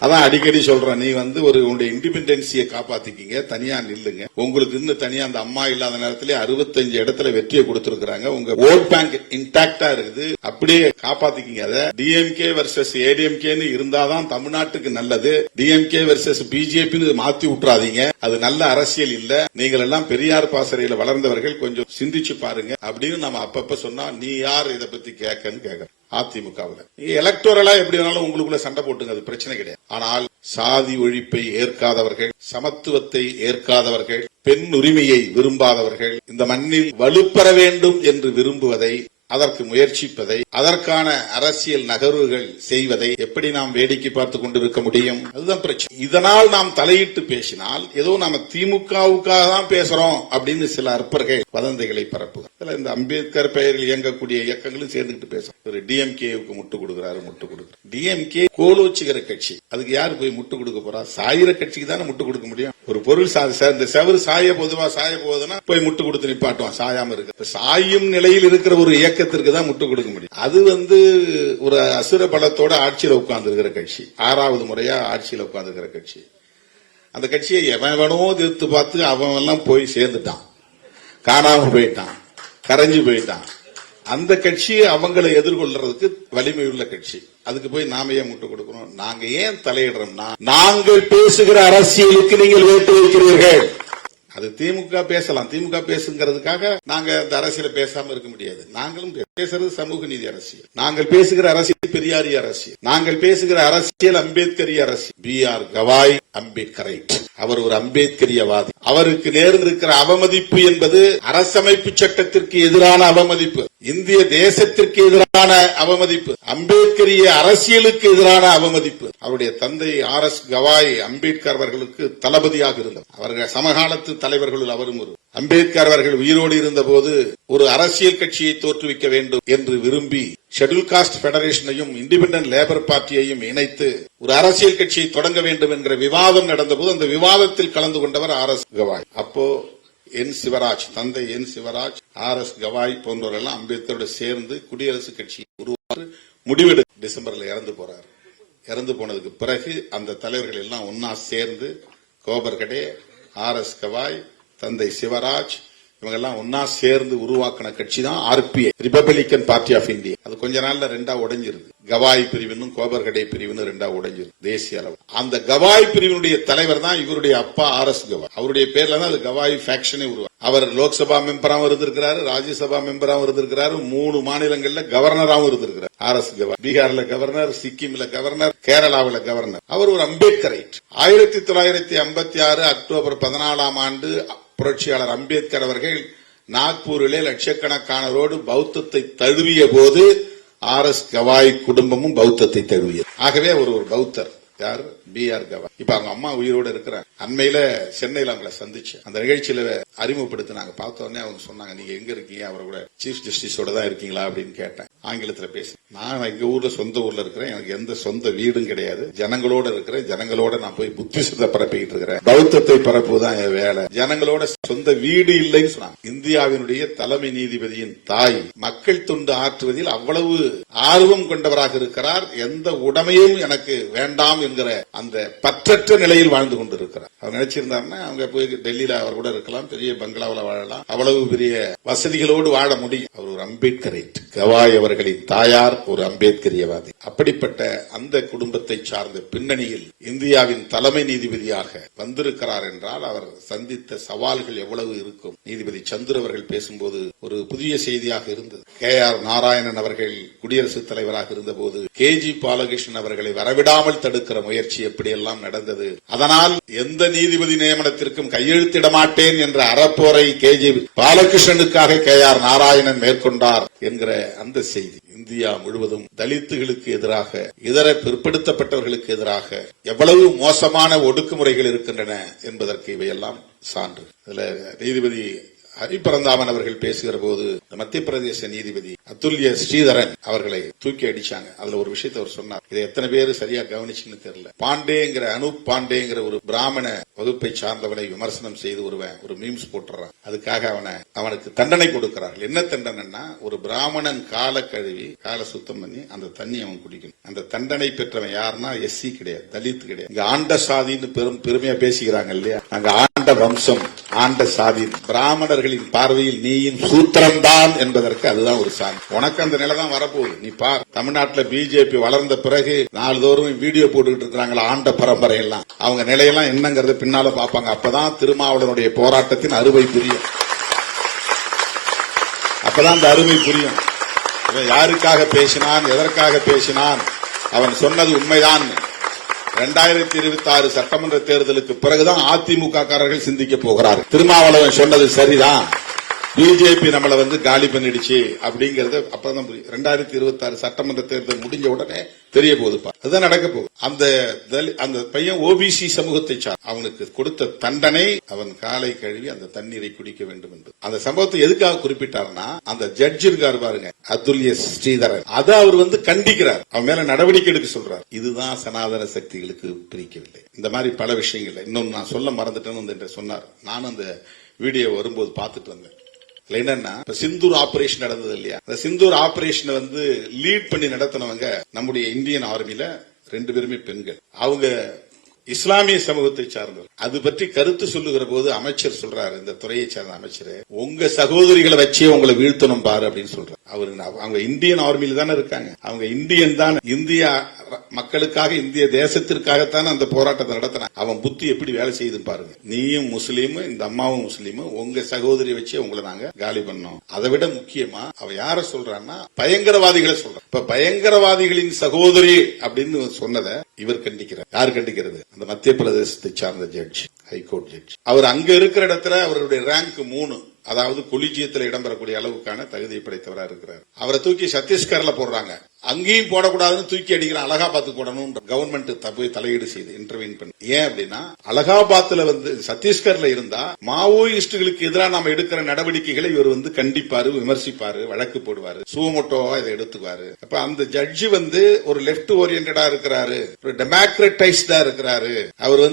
அதான் அடிக்கடி சொல்றேன், நீ உங்களுடைய இண்டிபெண்டன்சியை காப்பாத்திக்கிங்க, தனியா நில்லுங்க. உங்களுக்கு இன்னும் தனியா அந்த அம்மா இல்லாத நேரத்திலே 65 இடத்துல வெற்றியை கொடுத்திருக்காங்க. உங்க ஓட் பேங்க் இன்டாக்டா இருக்குது, அப்படியே காப்பாத்திக்கிங்க. அதை டிஎம்கே வர்சஸ் ஏடிஎம்கேன்னு இருந்தாதான் தமிழ்நாட்டுக்கு நல்லது. டிஎம்கே வர்சஸ் பிஜேபின்னு மாத்தி விட்டுறாதீங்க. அது நல்ல அரசியல் இல்ல. நீங்கள் எல்லாம் பெரியார் பாசறையில வளர்ந்தவர்கள், கொஞ்சம் சிந்திச்சு பாருங்க அப்படின்னு நம்ம அப்பப்ப சொன்னா, நீ யார் இதை பத்தி கேட்கன்னு கேட்க. அதிமுகவில் எலக்டோரலா எப்படி வேணாலும் உங்களுக்குள்ள சண்டை போட்டுங்க, அது பிரச்சனை கிடையாது. ஆனால் சாதி ஒழிப்பை ஏற்காதவர்கள், சமத்துவத்தை ஏற்காதவர்கள், பெண் உரிமையை விரும்பாதவர்கள், இந்த மண்ணில் வலுப்பெற வேண்டும் என்று விரும்புவதை, அதற்கு முயற்சிப்பதை, அதற்கான அரசியல் நகர்வுகள் செய்வதை எப்படி நாம் வேடிக்கை பார்த்துக் கொண்டிருக்க முடியும்? அதுதான் பிரச்சனை. இதனால் நாம் தலையிட்டு பேசினால் ஏதோ நாம திமுகவுக்காக தான் பேசுறோம் அப்படின்னு சில அற்பர்கள் வதந்திகளை பரப்புகிறார். இந்த அம்பேத்கர் பெயரில் இயங்கக்கூடிய இயக்கங்களும் சேர்ந்துட்டு பேசுறோம். ஒரு டிஎம்கேவுக்கு முட்டு கொடுக்கிறாரு. டிஎம்கே கோலோச்சுகிற கட்சி. அதுக்கு யாரு போய் முட்டு கொடுக்க போறா? சாயிர கட்சிக்கு தானே முட்டு கொடுக்க முடியும். ஒரு பொருள் இந்த செவரு சாய போகுதுன்னா போய் முட்டு கொடுத்து நிப்பாட்டுவான், சாயாம இருக்கு. சாயும் நிலையில் இருக்கிற ஒரு இயக்கத்திற்கு தான் முட்டு கொடுக்க முடியும். அது ஒரு அசுர பலத்தோட ஆட்சியில உட்கார்ந்து இருக்கிற கட்சி, 6வது முறையா ஆட்சியில உட்கார்ந்து இருக்கிற கட்சி. அந்த கட்சியை எவனோ எதிர்த்து பார்த்து அவன் எல்லாம் போய் சேர்ந்துட்டான், காணாம போயிட்டான், கரைஞ்சு போயிட்டான். அந்த கட்சி அவங்களை எதிர்கொள்றதுக்கு வலிமை உள்ள கட்சி. அதுக்கு போய் நாம ஏன் முட்டு கொடுக்கிறோம்? நாங்க ஏன் தலையிடுறோம்னா, நாங்கள் பேசுகிற அரசியலுக்கு நீங்கள் வேட்டு வைக்கிறீர்கள். அது திமுக பேசலாம், திமுக பேசுங்கிறதுக்காக நாங்க அந்த அரசியல பேசாம இருக்க முடியாது. நாங்களும் பேசுறது சமூக நீதி அரசியல். நாங்கள் பேசுகிற அரசியல் பெரியாரிய அரசியல். நாங்கள் பேசுகிற அரசியல் அம்பேத்கரிய அரசியல். B.R. கவாய் அம்பேத்கரைட். அவர் ஒரு அம்பேத்கரியவாதி. அவருக்கு நேர்ந்திருக்கிற அவமதிப்பு என்பது அரசமைப்பு சட்டத்திற்கு எதிரான அவமதிப்பு, இந்திய தேசத்திற்கு எதிரான அவமதிப்பு, அம்பேத்கரிய அரசியலுக்கு எதிரான அவமதிப்பு. அவருடைய தந்தை R.S. கவாய் அம்பேத்கர் அவர்களுக்கு தளபதியாக இருந்தவர். அவர்கள் சமகாலத்து தலைவர்களுள் அவரும் ஒரு. அம்பேத்கர் அவர்கள் உயிரோடு இருந்த போது ஒரு அரசியல் கட்சியை தோற்றுவிக்க வேண்டும் என்று விரும்பி ஷெட்யூல் காஸ்ட் பெடரேஷனையும் இண்டிபெண்டன்ட் லேபர் பார்ட்டியையும் இணைத்து ஒரு அரசியல் கட்சியை தொடங்க வேண்டும் என்கிற விவாதம் நடந்தபோது அந்த விவாதத்தில் கலந்து கொண்டவர் R.S. கவாய். அப்போ என் சிவராஜ், தந்தை என் சிவராஜ், R.S. கவாய் போன்றவர்கள் அம்பேத்கரோடு சேர்ந்து குடியரசுக் கட்சியை உருவாக்க முடிவெடு. டிசம்பர்ல இறந்து போறார். இறந்து போனதுக்கு பிறகு அந்த தலைவர்கள் எல்லாம் ஒன்னா சேர்ந்து கோபர்கடே, R.S. கவாய், தந்தை சிவராஜ் இவங்க எல்லாம் ஒன்னா சேர்ந்து உருவாக்கின கட்சி தான் RPI, Republican party of India. அது கொஞ்ச நாள்ல 2ஆ உடைஞ்சிருது. கவாய் பிரிவினும் கோபர்கடே பிரிவினும் 2ஆ உடைஞ்சிருது தேசிய அளவு. அந்த கவாய் பிரிவினுடைய தலைவர் தான் இவருடைய அப்பா R.S. கவாய். அவருடைய பேர்ல தான் அது கவாய் ஃபேக்ஷனே உருவாக்கு. அவர் லோக்சபா மெம்பராகவும் இருந்திருக்கிறாரு, ராஜ்யசபா மெம்பராகவும் இருந்திருக்கிறாரு, 3 மாநிலங்கள்ல கவர்னராகவும் இருந்திருக்கிறார் R.S. கவாய். பீகார்ல கவர்னர், சிக்கிம்ல கவர்னர், கேரளாவில் கவர்னர். அவர் ஒரு அம்பேத்கரைட். 1956 அக்டோபர் 14ஆம் ஆண்டு புரட்சியாளர் அம்பேத்கர் அவர்கள் நாக்பூரிலே லட்சக்கணக்கானரோடு பௌத்தத்தை தழுவிய போது R.S. கவாய் குடும்பமும் பௌத்தத்தை தழுவியது. ஆகவே அவர் ஒரு பௌத்தர். யார்? B.R. கவாய். இப்ப அவங்க அம்மா உயிரோடு இருக்கிறாங்க. அண்மையில சென்னையில அவங்களை சந்திச்சு அந்த நிகழ்ச்சியில அறிமுகப்படுத்தி நாங்க பார்த்த உடனே அவங்க சொன்னாங்க, நீங்க எங்க இருக்கீங்க? அவரை கூட சீஃப் ஜஸ்டிஸோட தான் இருக்கீங்களா அப்படின்னு கேட்டேன். ஆங்கிலத்துல பேச, நான் எங்க ஊர்ல சொந்த ஊர்ல இருக்கிறேன், எனக்கு எந்த சொந்த வீடும் கிடையாது, ஜனங்களோட இருக்கிறேன், ஜனங்களோட நான் போய் புத்திசத்தை பரப்பிக்கிட்டு இருக்கிறேன், பௌத்தத்தை பரப்புதான் என் வேலை, ஜனங்களோட சொந்த வீடு இல்லைன்னு சொன்னாங்க. இந்தியாவினுடைய தலைமை நீதிபதியின் தாய் மக்கள் தொண்டு ஆற்றுவதில் அவ்வளவு ஆர்வம் கொண்டவராக இருக்கிறார். எந்த உடைமையும் எனக்கு வேண்டாம் என்கிற அந்த பற்றற்ற நிலையில் வாழ்ந்து கொண்டிருக்கிறார். அவர் நினைச்சிருந்தாருன்னா அவங்க போய் டெல்லியில அவர் கூட இருக்கலாம், பெரிய பங்களாவில் வாழலாம், அவ்வளவு பெரிய வசதிகளோடு வாழ முடியும். அவர் ஒரு அம்பேத்கரைட். கவாய் அவர்களின் தாயார் ஒரு அம்பேத்கரியவாதி. அப்படிப்பட்ட அந்த குடும்பத்தை சார்ந்த பின்னணியில் இந்தியாவின் தலைமை நீதிபதியாக வந்திருக்கிறார் என்றால் அவர் சந்தித்த சவால்கள் எவ்வளவு இருக்கும். நீதிபதி சந்துரு அவர்கள் பேசும்போது ஒரு புதிய செய்தியாக இருந்தது. KR நாராயணன் அவர்கள் குடியரசுத் தலைவராக இருந்தபோது KG பாலகிருஷ்ணன் அவர்களை வரவிடாமல் தடுக்கிற முயற்சி எப்படியெல்லாம் நடந்தது. அதனால் எந்த நீதிபதி நியமனத்திற்கும் கையெழுத்திட மாட்டேன் என்ற அறப்போரை KG பாலகிருஷ்ணனுக்காக KR நாராயணன் மேற்கொண்டார் என்கிற அந்த செய்தி இந்தியா முழுவதும் தலித்துகளுக்கு எதிராக, இதர பிற்படுத்தப்பட்டவர்களுக்கு எதிராக எவ்வளவு மோசமான ஒடுக்குமுறைகள் இருக்கின்றன என்பதற்கு இவையெல்லாம் சான்று. இதுல நீதிபதி ஹரிபரந்தாமன் அவர்கள் பேசுகிற போது மத்திய பிரதேச நீதிபதி அதுல்ய ஸ்ரீதரன் அவர்களை தூக்கி அடிச்சாங்க. அதுல ஒரு விஷயத்தை அவர் சொன்னார், இதை எத்தனை பேர் சரியா கவனிச்சுன்னு தெரியல. பாண்டேங்கிற அனூப் பாண்டேங்கிற ஒரு பிராமண வகுப்பை சார்ந்தவனை விமர்சனம் செய்து ஒரு மீம்ஸ் போட்டுறான். அதுக்காக அவனுக்கு தண்டனை கொடுக்கிறார்கள். என்ன தண்டனைன்னா, ஒரு பிராமணன் காலை கழுவி காலை சுத்தம் பண்ணி அந்த தண்ணி அவன் குடிக்கணும். அந்த தண்டனை பெற்றவன் யாருன்னா SC கிடையாது, தலித் கிடையாது. இங்க ஆண்ட சாதின்னு பெருமையா பேசிக்கிறாங்க இல்லையா, அங்க ஆண்ட வம்சம், ஆண்ட சாதி. பிராமணர்களின் பார்வையில் நீயின் சூத்திரம்தான் என்பதற்கு அதுதான் ஒரு சாதி. உனக்கு அந்த நிலை தான் வரப்போகுது. நீ பார், தமிழ்நாட்டில் BJP வளர்ந்த பிறகு நாள்தோறும் வீடியோ போட்டுக்கிட்டு இருக்கிறாங்களா ஆண்ட பரம்பரை எல்லாம், அவங்க நிலையெல்லாம் என்னங்கறது பின்னால பாப்பாங்க. அப்பதான் திருமாவளவனுடைய போராட்டத்தின் அருமை புரியும். அப்பதான் அந்த அருமை புரியும். யாருக்காக பேசினான், எதற்காக பேசினான், அவன் சொன்னது உண்மைதான். 2026 சட்டமன்ற தேர்தலுக்கு பிறகுதான் அதிமுக காரர்கள் சிந்திக்க போகிறார்கள். திருமாவளவன் சொன்னது சரிதான், BJP நம்மள காலி பண்ணிடுச்சு அப்படிங்கறது அப்பதான் புரியும். 2026 சட்டமன்ற தேர்தல் முடிஞ்ச உடனே தெரிய போகுதுப்பா, அதுதான் நடக்க போகுது. அந்த பையன் OBC சமூகத்தை சார், அவனுக்கு கொடுத்த தண்டனை அவன் காலை கழுவி அந்த தண்ணீரை குடிக்க வேண்டும் என்று. அந்த சம்பவத்தை எதுக்காக குறிப்பிட்டார்னா, அந்த ஜட்ஜ் இருக்காரு பாருங்க அதுல்ய ஸ்ரீதரன், அதை அவர் கண்டிக்கிறார், அவன் மேல நடவடிக்கை எடுக்க சொல்றார். இதுதான் சனாதன சக்திகளுக்கு பிரிக்கவில்லை. இந்த மாதிரி பல விஷயங்கள் இன்னும் நான் சொல்ல மறந்துட்டேன்னு சொன்னார். நானும் அந்த வீடியோ வரும்போது பார்த்துட்டு வந்தேன். என்னன்னா, சிந்தூர் ஆபரேஷன் நடந்தது இல்லையா, அந்த சிந்தூர் ஆபரேஷனை லீட் பண்ணி நடத்தினவங்க நம்முடைய இந்தியன் ஆர்மில 2 பேருமே பெண்கள். அவங்க இஸ்லாமிய சமூகத்தை சார்ந்தவர். அது பற்றி கருத்து சொல்லுகிற போது அமைச்சர் சொல்றாரு, இந்த துறையை சார்ந்த அமைச்சர், உங்க சகோதரிகளை வச்சே உங்களை வீழ்த்தணும் பாரு அப்படின்னு சொல்றாரு. அவங்க இந்தியன் ஆர்மியில தானே இருக்காங்க, அவங்க இந்தியன் தான், இந்திய மக்களுக்காக, இந்திய தேசத்திற்காகத்தானே அந்த போராட்டத்தை நடத்தினாங்க. அவன் புத்தி எப்படி வேலை செய்யுதுன்னு பாருங்க. நீயும் முஸ்லீம், இந்த அம்மாவும் முஸ்லீம், உங்க சகோதரி வச்சே உங்களை நாங்க காலி பண்ணோம். அதை விட முக்கியமா அவ யார சொல்றான்னா, பயங்கரவாதிகளை சொல்றான். இப்ப பயங்கரவாதிகளின் சகோதரி அப்படின்னு சொன்னதை இவர் கண்டிக்கிறார். யார் கண்டிக்கிறது? அந்த மத்திய பிரதேசத்தை சார்ந்த ஜட்ஜ், ஹைகோர்ட் ஜட்ஜ். அவர் அங்க இருக்கிற இடத்துல அவருடைய ரேங்க் 3, அதாவது கொலிஜியத்தில் இடம்பெறக்கூடிய அளவுக்கான தகுதியை படைத்தவராக இருக்கிறார். அவரை தூக்கி சத்தீஸ்கர்ல போடுறாங்க. அங்கேயும் போடக்கூடாதுன்னு தூக்கி அடிக்கிறான். அலகாபாத்துக்கு போடணும் கவர்மெண்ட் போய் தலையீடு செய்து இன்டர்வீன் பண்ணி. ஏன் அப்படின்னா, அலகாபாத்ல சத்தீஸ்கர்ல இருந்தா மாவோயிஸ்டுகளுக்கு எதிராக நாம எடுக்கிற நடவடிக்கைகளை இவர் கண்டிப்பாரு, விமர்சிப்பாரு, வழக்கு போடுவாரு, சுவமோட்டோவா இதை எடுத்துக்குவாரு. அப்ப அந்த ஜட்ஜி ஒரு லெப்ட் ஓரியன்டா இருக்கிறாரு, ஒரு டெமோக்ரட்டைஸ்டா இருக்கிறாரு. அவர்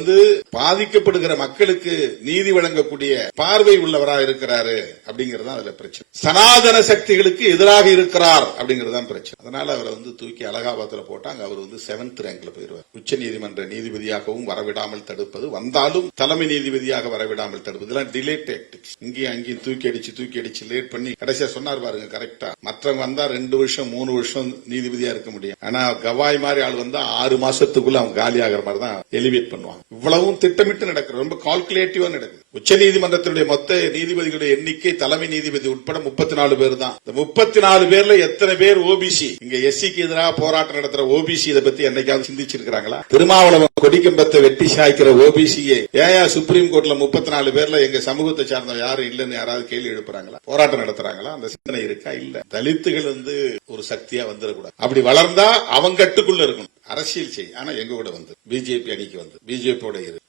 பாதிக்கப்படுகிற மக்களுக்கு நீதி வழங்கக்கூடிய பார்வை உள்ளவராக இருக்கிறாரு அப்படிங்கறதான் அதுல பிரச்சனை. சனாதன சக்திகளுக்கு எதிராக இருக்கிறார் அப்படிங்கறதான் பிரச்சனை. அதனால அவரை தூக்கி அலகாபாத்ல போட்டாங்க. அவர் 7th ரேங்க்ல போயிருவார். உச்ச நீதிமன்ற நீதிபதியாகவும் வரவிடாமல் தடுப்பது, வந்தாலும் தலைமை நீதிபதியாக வரவிடாமல் தடுப்பது, இதெல்லாம் டிலே டாக்டிக்ஸ். இங்கேயும் அங்கேயும் தூக்கி அடிச்சு லேட் பண்ணி கடைசியா சொன்னார் பாருங்க கரெக்டா. மற்றவங்க வந்தா 2 வருஷம் 3 வருஷம் நீதிபதியா இருக்க முடியும். ஆனா கவாய் மாதிரி ஆள் 6 மாசத்துக்குள்ள அவங்க காலி ஆகிற மாதிரி தான் எலிவேட் பண்ணுவாங்க. இவ்வளவும் திட்டமிட்டு நடக்கிறது, ரொம்ப கால்குலேட்டிவா நடக்குது. உச்ச நீதிமன்றத்தினுடைய மொத்த நீதிபதிகளுடைய எண்ணிக்கை தலைமை நீதிபதி உட்பட 34 பேர் தான். இந்த 34 பேர்ல எத்தனை பேர் OBC? இங்க SCக்கு எதிராக போராட்டம் நடத்துற OBC இதை பத்தி என்னைக்காவது சிந்திச்சிருக்காங்களா? திருமாவளவன் கொடிக்கம்பத்தை வெட்டி சாய்க்கிற OBCயை ஏயா சுப்ரீம் கோர்ட்ல 34 பேர்ல எங்க சமூகத்தை சார்ந்த யாரும் இல்லன்னு யாராவது கேள்வி எழுப்புறாங்களா? போராட்டம் நடத்துறாங்களா? அந்த சிந்தனை இருக்கா? இல்ல. தலித்துகள் ஒரு சக்தியா வந்துடக்கூடாது. அப்படி வளர்ந்தா அவங்க கட்டுக்குள்ள இருக்கணும், அரசியல் செய்ய. ஆனா எங்க கூட BJP அணிக்கு BJP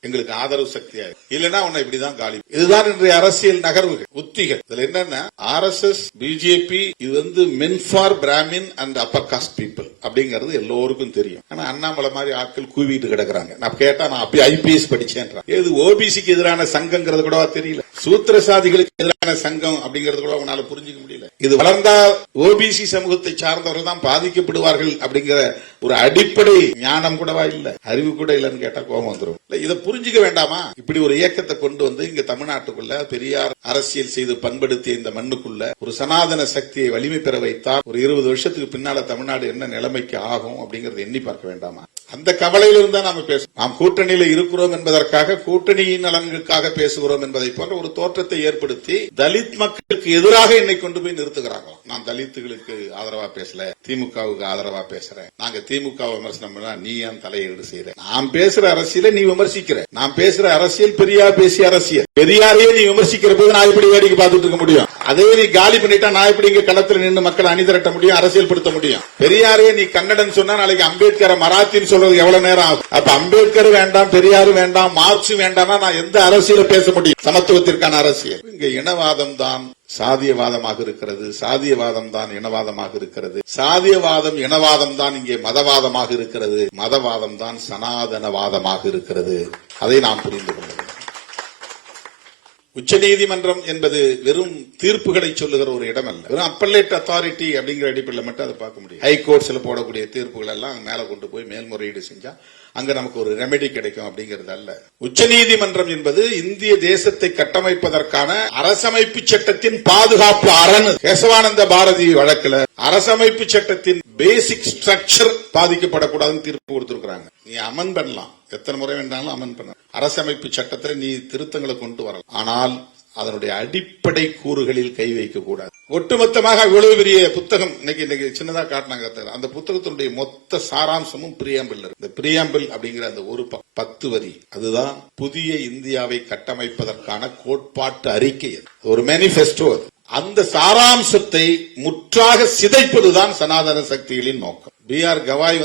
எங்களுக்கு ஆதரவு சக்தியா இல்லன்னா உன்னை இப்படிதான் காலி. இதுதான் இன்றைய அரசியல் நகர்வுகள், உத்திகள். இதுல என்னன்னா, RSS BJP இது men for Brahmin and upper caste people அப்படிங்கறது எல்லோருக்கும் தெரியும். ஆனா அண்ணாமலை மாதிரி ஆட்கள் கூவிட்டு கிடக்குறாங்க. நான் கேட்டா நான் அப்படி IPS படிச்சேன். ஏது OBCக்கு எதிரான சங்கங்கிறது கூட தெரியல, சூத்திர சாதிகளுக்கு எதிரான சங்கம் அப்படிங்கறது கூட உன்னால புரிஞ்சுக்க முடியல. இது வளர்ந்தால் ஓபிசி சமூகத்தை சார்ந்தவர்கள் தான் பாதிக்கப்படுவார்கள் அப்படிங்கிற ஒரு அடிப்படை ஞானம் கூடவா இல்ல, அறிவு கூட இல்லன்னு கேட்டா கோபம் வந்துடும். இதை புரிஞ்சுக்க வேண்டாமா? இப்படி ஒரு இயக்கத்தை கொண்டு வந்து இங்க தமிழ்நாட்டுக்குள்ள பெரியார் அரசியல் செய்து பண்படுத்திய இந்த மண்ணுக்குள்ள ஒரு சனாதன சக்தியை வலிமை பெற வைத்தால் ஒரு 20 வருஷத்துக்கு பின்னால தமிழ்நாடு என்ன நிலைமைக்கு ஆகும் அப்படிங்கறது எண்ணி பார்க்க வேண்டாமா? அந்த கவலையில இருந்தா நாம பேசுவோம். நாம் கூட்டணியில இருக்கிறோம் என்பதற்காக கூட்டணியின் நலன்களுக்காக பேசுகிறோம் என்பதை போன்ற ஒரு தோற்றத்தை ஏற்படுத்தி தலித் மக்களுக்கு எதிராக என்னை கொண்டு போய் நிறுத்துகிறாங்க. நான் தலித்துகளுக்கு ஆதரவா பேசல, திமுகவுக்கு ஆதரவா பேசுறேன். நாங்க திமுக விமர்சனம் பண்ணா நீ ஏன் தலையீடு செய்யற? நான் பேசுற அரசியலை நீ விமர்சிக்கிற. நான் பேசுற அரசியல் பெரியார் பேசிய அரசியல். பெரியாரையே நீ விமர்சிக்கிற போது நான் எப்படி வேடிக்கை பார்த்துட்டு இருக்க முடியும்? அதே நீ காலி பண்ணிட்டா நான் எப்படி இங்க களத்தில் நின்று மக்கள் அணிதிரட்ட முடியும், அரசியல் படுத்த முடியும்? பெரியாரையே நீ கன்னடன் சொன்னா நாளைக்கு அம்பேத்கரை மராத்தின்னு சொல்றது எவ்வளவு நேரம் ஆகும்? அப்ப அம்பேத்கர் வேண்டாம், பெரியார் வேண்டாம், மார்க்ஸ் வேண்டாம்னா நான் எந்த அரசியலை பேச முடியும்? சமத்துவத்திற்கான அரசியல். இங்க இனவாதம் தான் சாதியவாதமாக இருக்கிறது, சாதியவாதம் தான் இனவாதமாக இருக்கிறது, சாதியவாதம் இனவாதம் தான் இங்கே மதவாதமாக இருக்கிறது, மதவாதம் தான் சனாதனவாதமாக இருக்கிறது. அதை நாம் புரிந்து கொள்ள வேண்டும். உச்சநீதிமன்றம் என்பது வெறும் தீர்ப்புகளை சொல்லுகிற ஒரு இடம் அல்ல. வெறும் அப்பலேட் அத்தாரிட்டி அப்படிங்கிற அடிப்படையில் மட்டும் அதை பார்க்க முடியும். ஹைகோர்ட்ஸ்ல போடக்கூடிய தீர்ப்புகள் எல்லாம் மேல கொண்டு போய் மேல்முறையீடு செஞ்சா அங்க நமக்கு ஒரு ரெமெடி கிடைக்கும் அப்படிங்கிறது அல்ல. உச்சநீதிமன்றம் என்பது இந்திய தேசத்தை கட்டமைப்பதற்கான அரசமைப்பு சட்டத்தின் பாதுகாப்பு அரண். கேசவானந்த பாரதி வழக்குல அரசமைப்பு சட்டத்தின் பேசிக் ஸ்ட்ரக்சர் பாதிக்கப்படக்கூடாதுன்னு தீர்ப்பு கொடுத்திருக்காங்க. நீ அமன் பண்ணலாம், எத்தனை முறை வேண்டாலும் அமன் பண்ண. அரசமைப்பு சட்டத்தில் நீ திருத்தங்களை கொண்டு வரலாம், ஆனால் அதனுடைய அடிப்படை கூறுகளில் கை வைக்க கூடாது. ஒட்டுமொத்தமாக இவ்வளவு பெரிய புத்தகம் இன்னைக்கு சின்னதா காட்டினாங்க. அந்த புத்தகத்தினுடைய மொத்த சாராம்சமும் பிரியாம்பிள். இந்த பிரியாம்பிள் அப்படிங்கிற அந்த ஒரு 10 வரி அதுதான் புதிய இந்தியாவை கட்டமைப்பதற்கான கோட்பாட்டு அறிக்கை. ஒரு மேனிபெஸ்டோ. அந்த சாராம்சத்தை முற்றாக சிதைப்பதுதான் சனாதன சக்திகளின் நோக்கம். பி.ஆர். கவாய்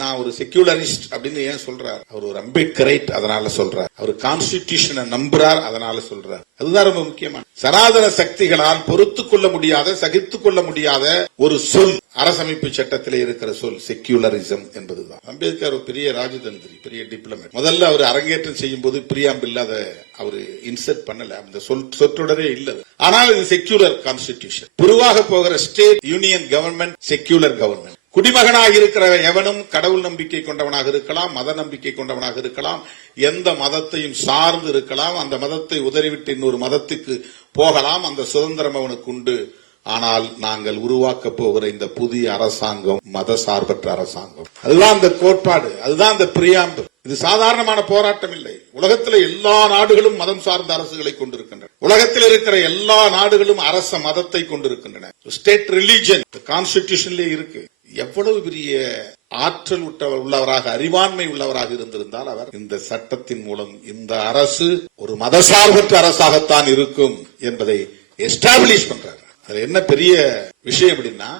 நான் ஒரு செக்யூலரிஸ்ட் அப்படின்னு ஏன் சொல்றார்? அவர் ஒரு அம்பேத்கரைட், அதனால சொல்றார். அவர் கான்ஸ்டிடியூஷனை நம்புறார், அதனால சொல்றார். அதுதான் ரொம்ப முக்கியமான. சனாதன சக்திகளால் பொறுத்துக் கொள்ள முடியாத, சகித்துக் கொள்ள முடியாத ஒரு சொல் அரசமைப்பு சட்டத்திலே இருக்கிற சொல் செக்யூலரிசம் என்பதுதான். அம்பேத்கர் ஒரு பெரிய ராஜதந்திரி, பெரிய டிப்ளமேட். முதல்ல அவர் அரங்கேற்றம் செய்யும் போது பிரியாம்பிள் அதை அவர் இன்சர்ட் பண்ணல, அந்த சொற்றொடரே இல்ல. ஆனால் இது செக்யூலர் கான்ஸ்டிடியூஷன். உருவாக போகிற state union government secular government. குடிமகனாக இருக்கிற எவனும் கடவுள் நம்பிக்கை கொண்டவனாக இருக்கலாம், மத நம்பிக்கை கொண்டவனாக இருக்கலாம், எந்த மதத்தையும் சார்ந்து இருக்கலாம், அந்த மதத்தை உதறிவிட்டு இன்னொரு மதத்துக்கு போகலாம், அந்த சுதந்திரம் அவனுக்கு உண்டு. ஆனால் நாங்கள் உருவாக்க போகிற இந்த புதிய அரசாங்கம் மத சார்பற்ற அரசாங்கம். அதுதான் அந்த கோட்பாடு, அதுதான் அந்த பிரியாம்பிள். இது சாதாரணமான போராட்டம் இல்லை. உலகத்தில் எல்லா நாடுகளும் மதம் சார்ந்த அரசுகளை கொண்டிருக்கின்றன. உலகத்தில் இருக்கிற எல்லா நாடுகளும் அரச மதத்தை கொண்டிருக்கின்றன. ஸ்டேட் ரிலிஜன் கான்ஸ்டிடியூஷன்ல இருக்கு. எவ்வளவு பெரிய ஆற்றல் உள்ளவராக, அறிவாண்மை உள்ளவராக இருந்திருந்தால் அவர் இந்த சட்டத்தின் மூலம் இந்த அரசு ஒரு மதசார்பற்ற அரசாகத்தான் இருக்கும் என்பதை எஸ்டாப்ளிஷ் பண்றாரு. அது என்ன பெரிய விஷயம் அப்படின்னா,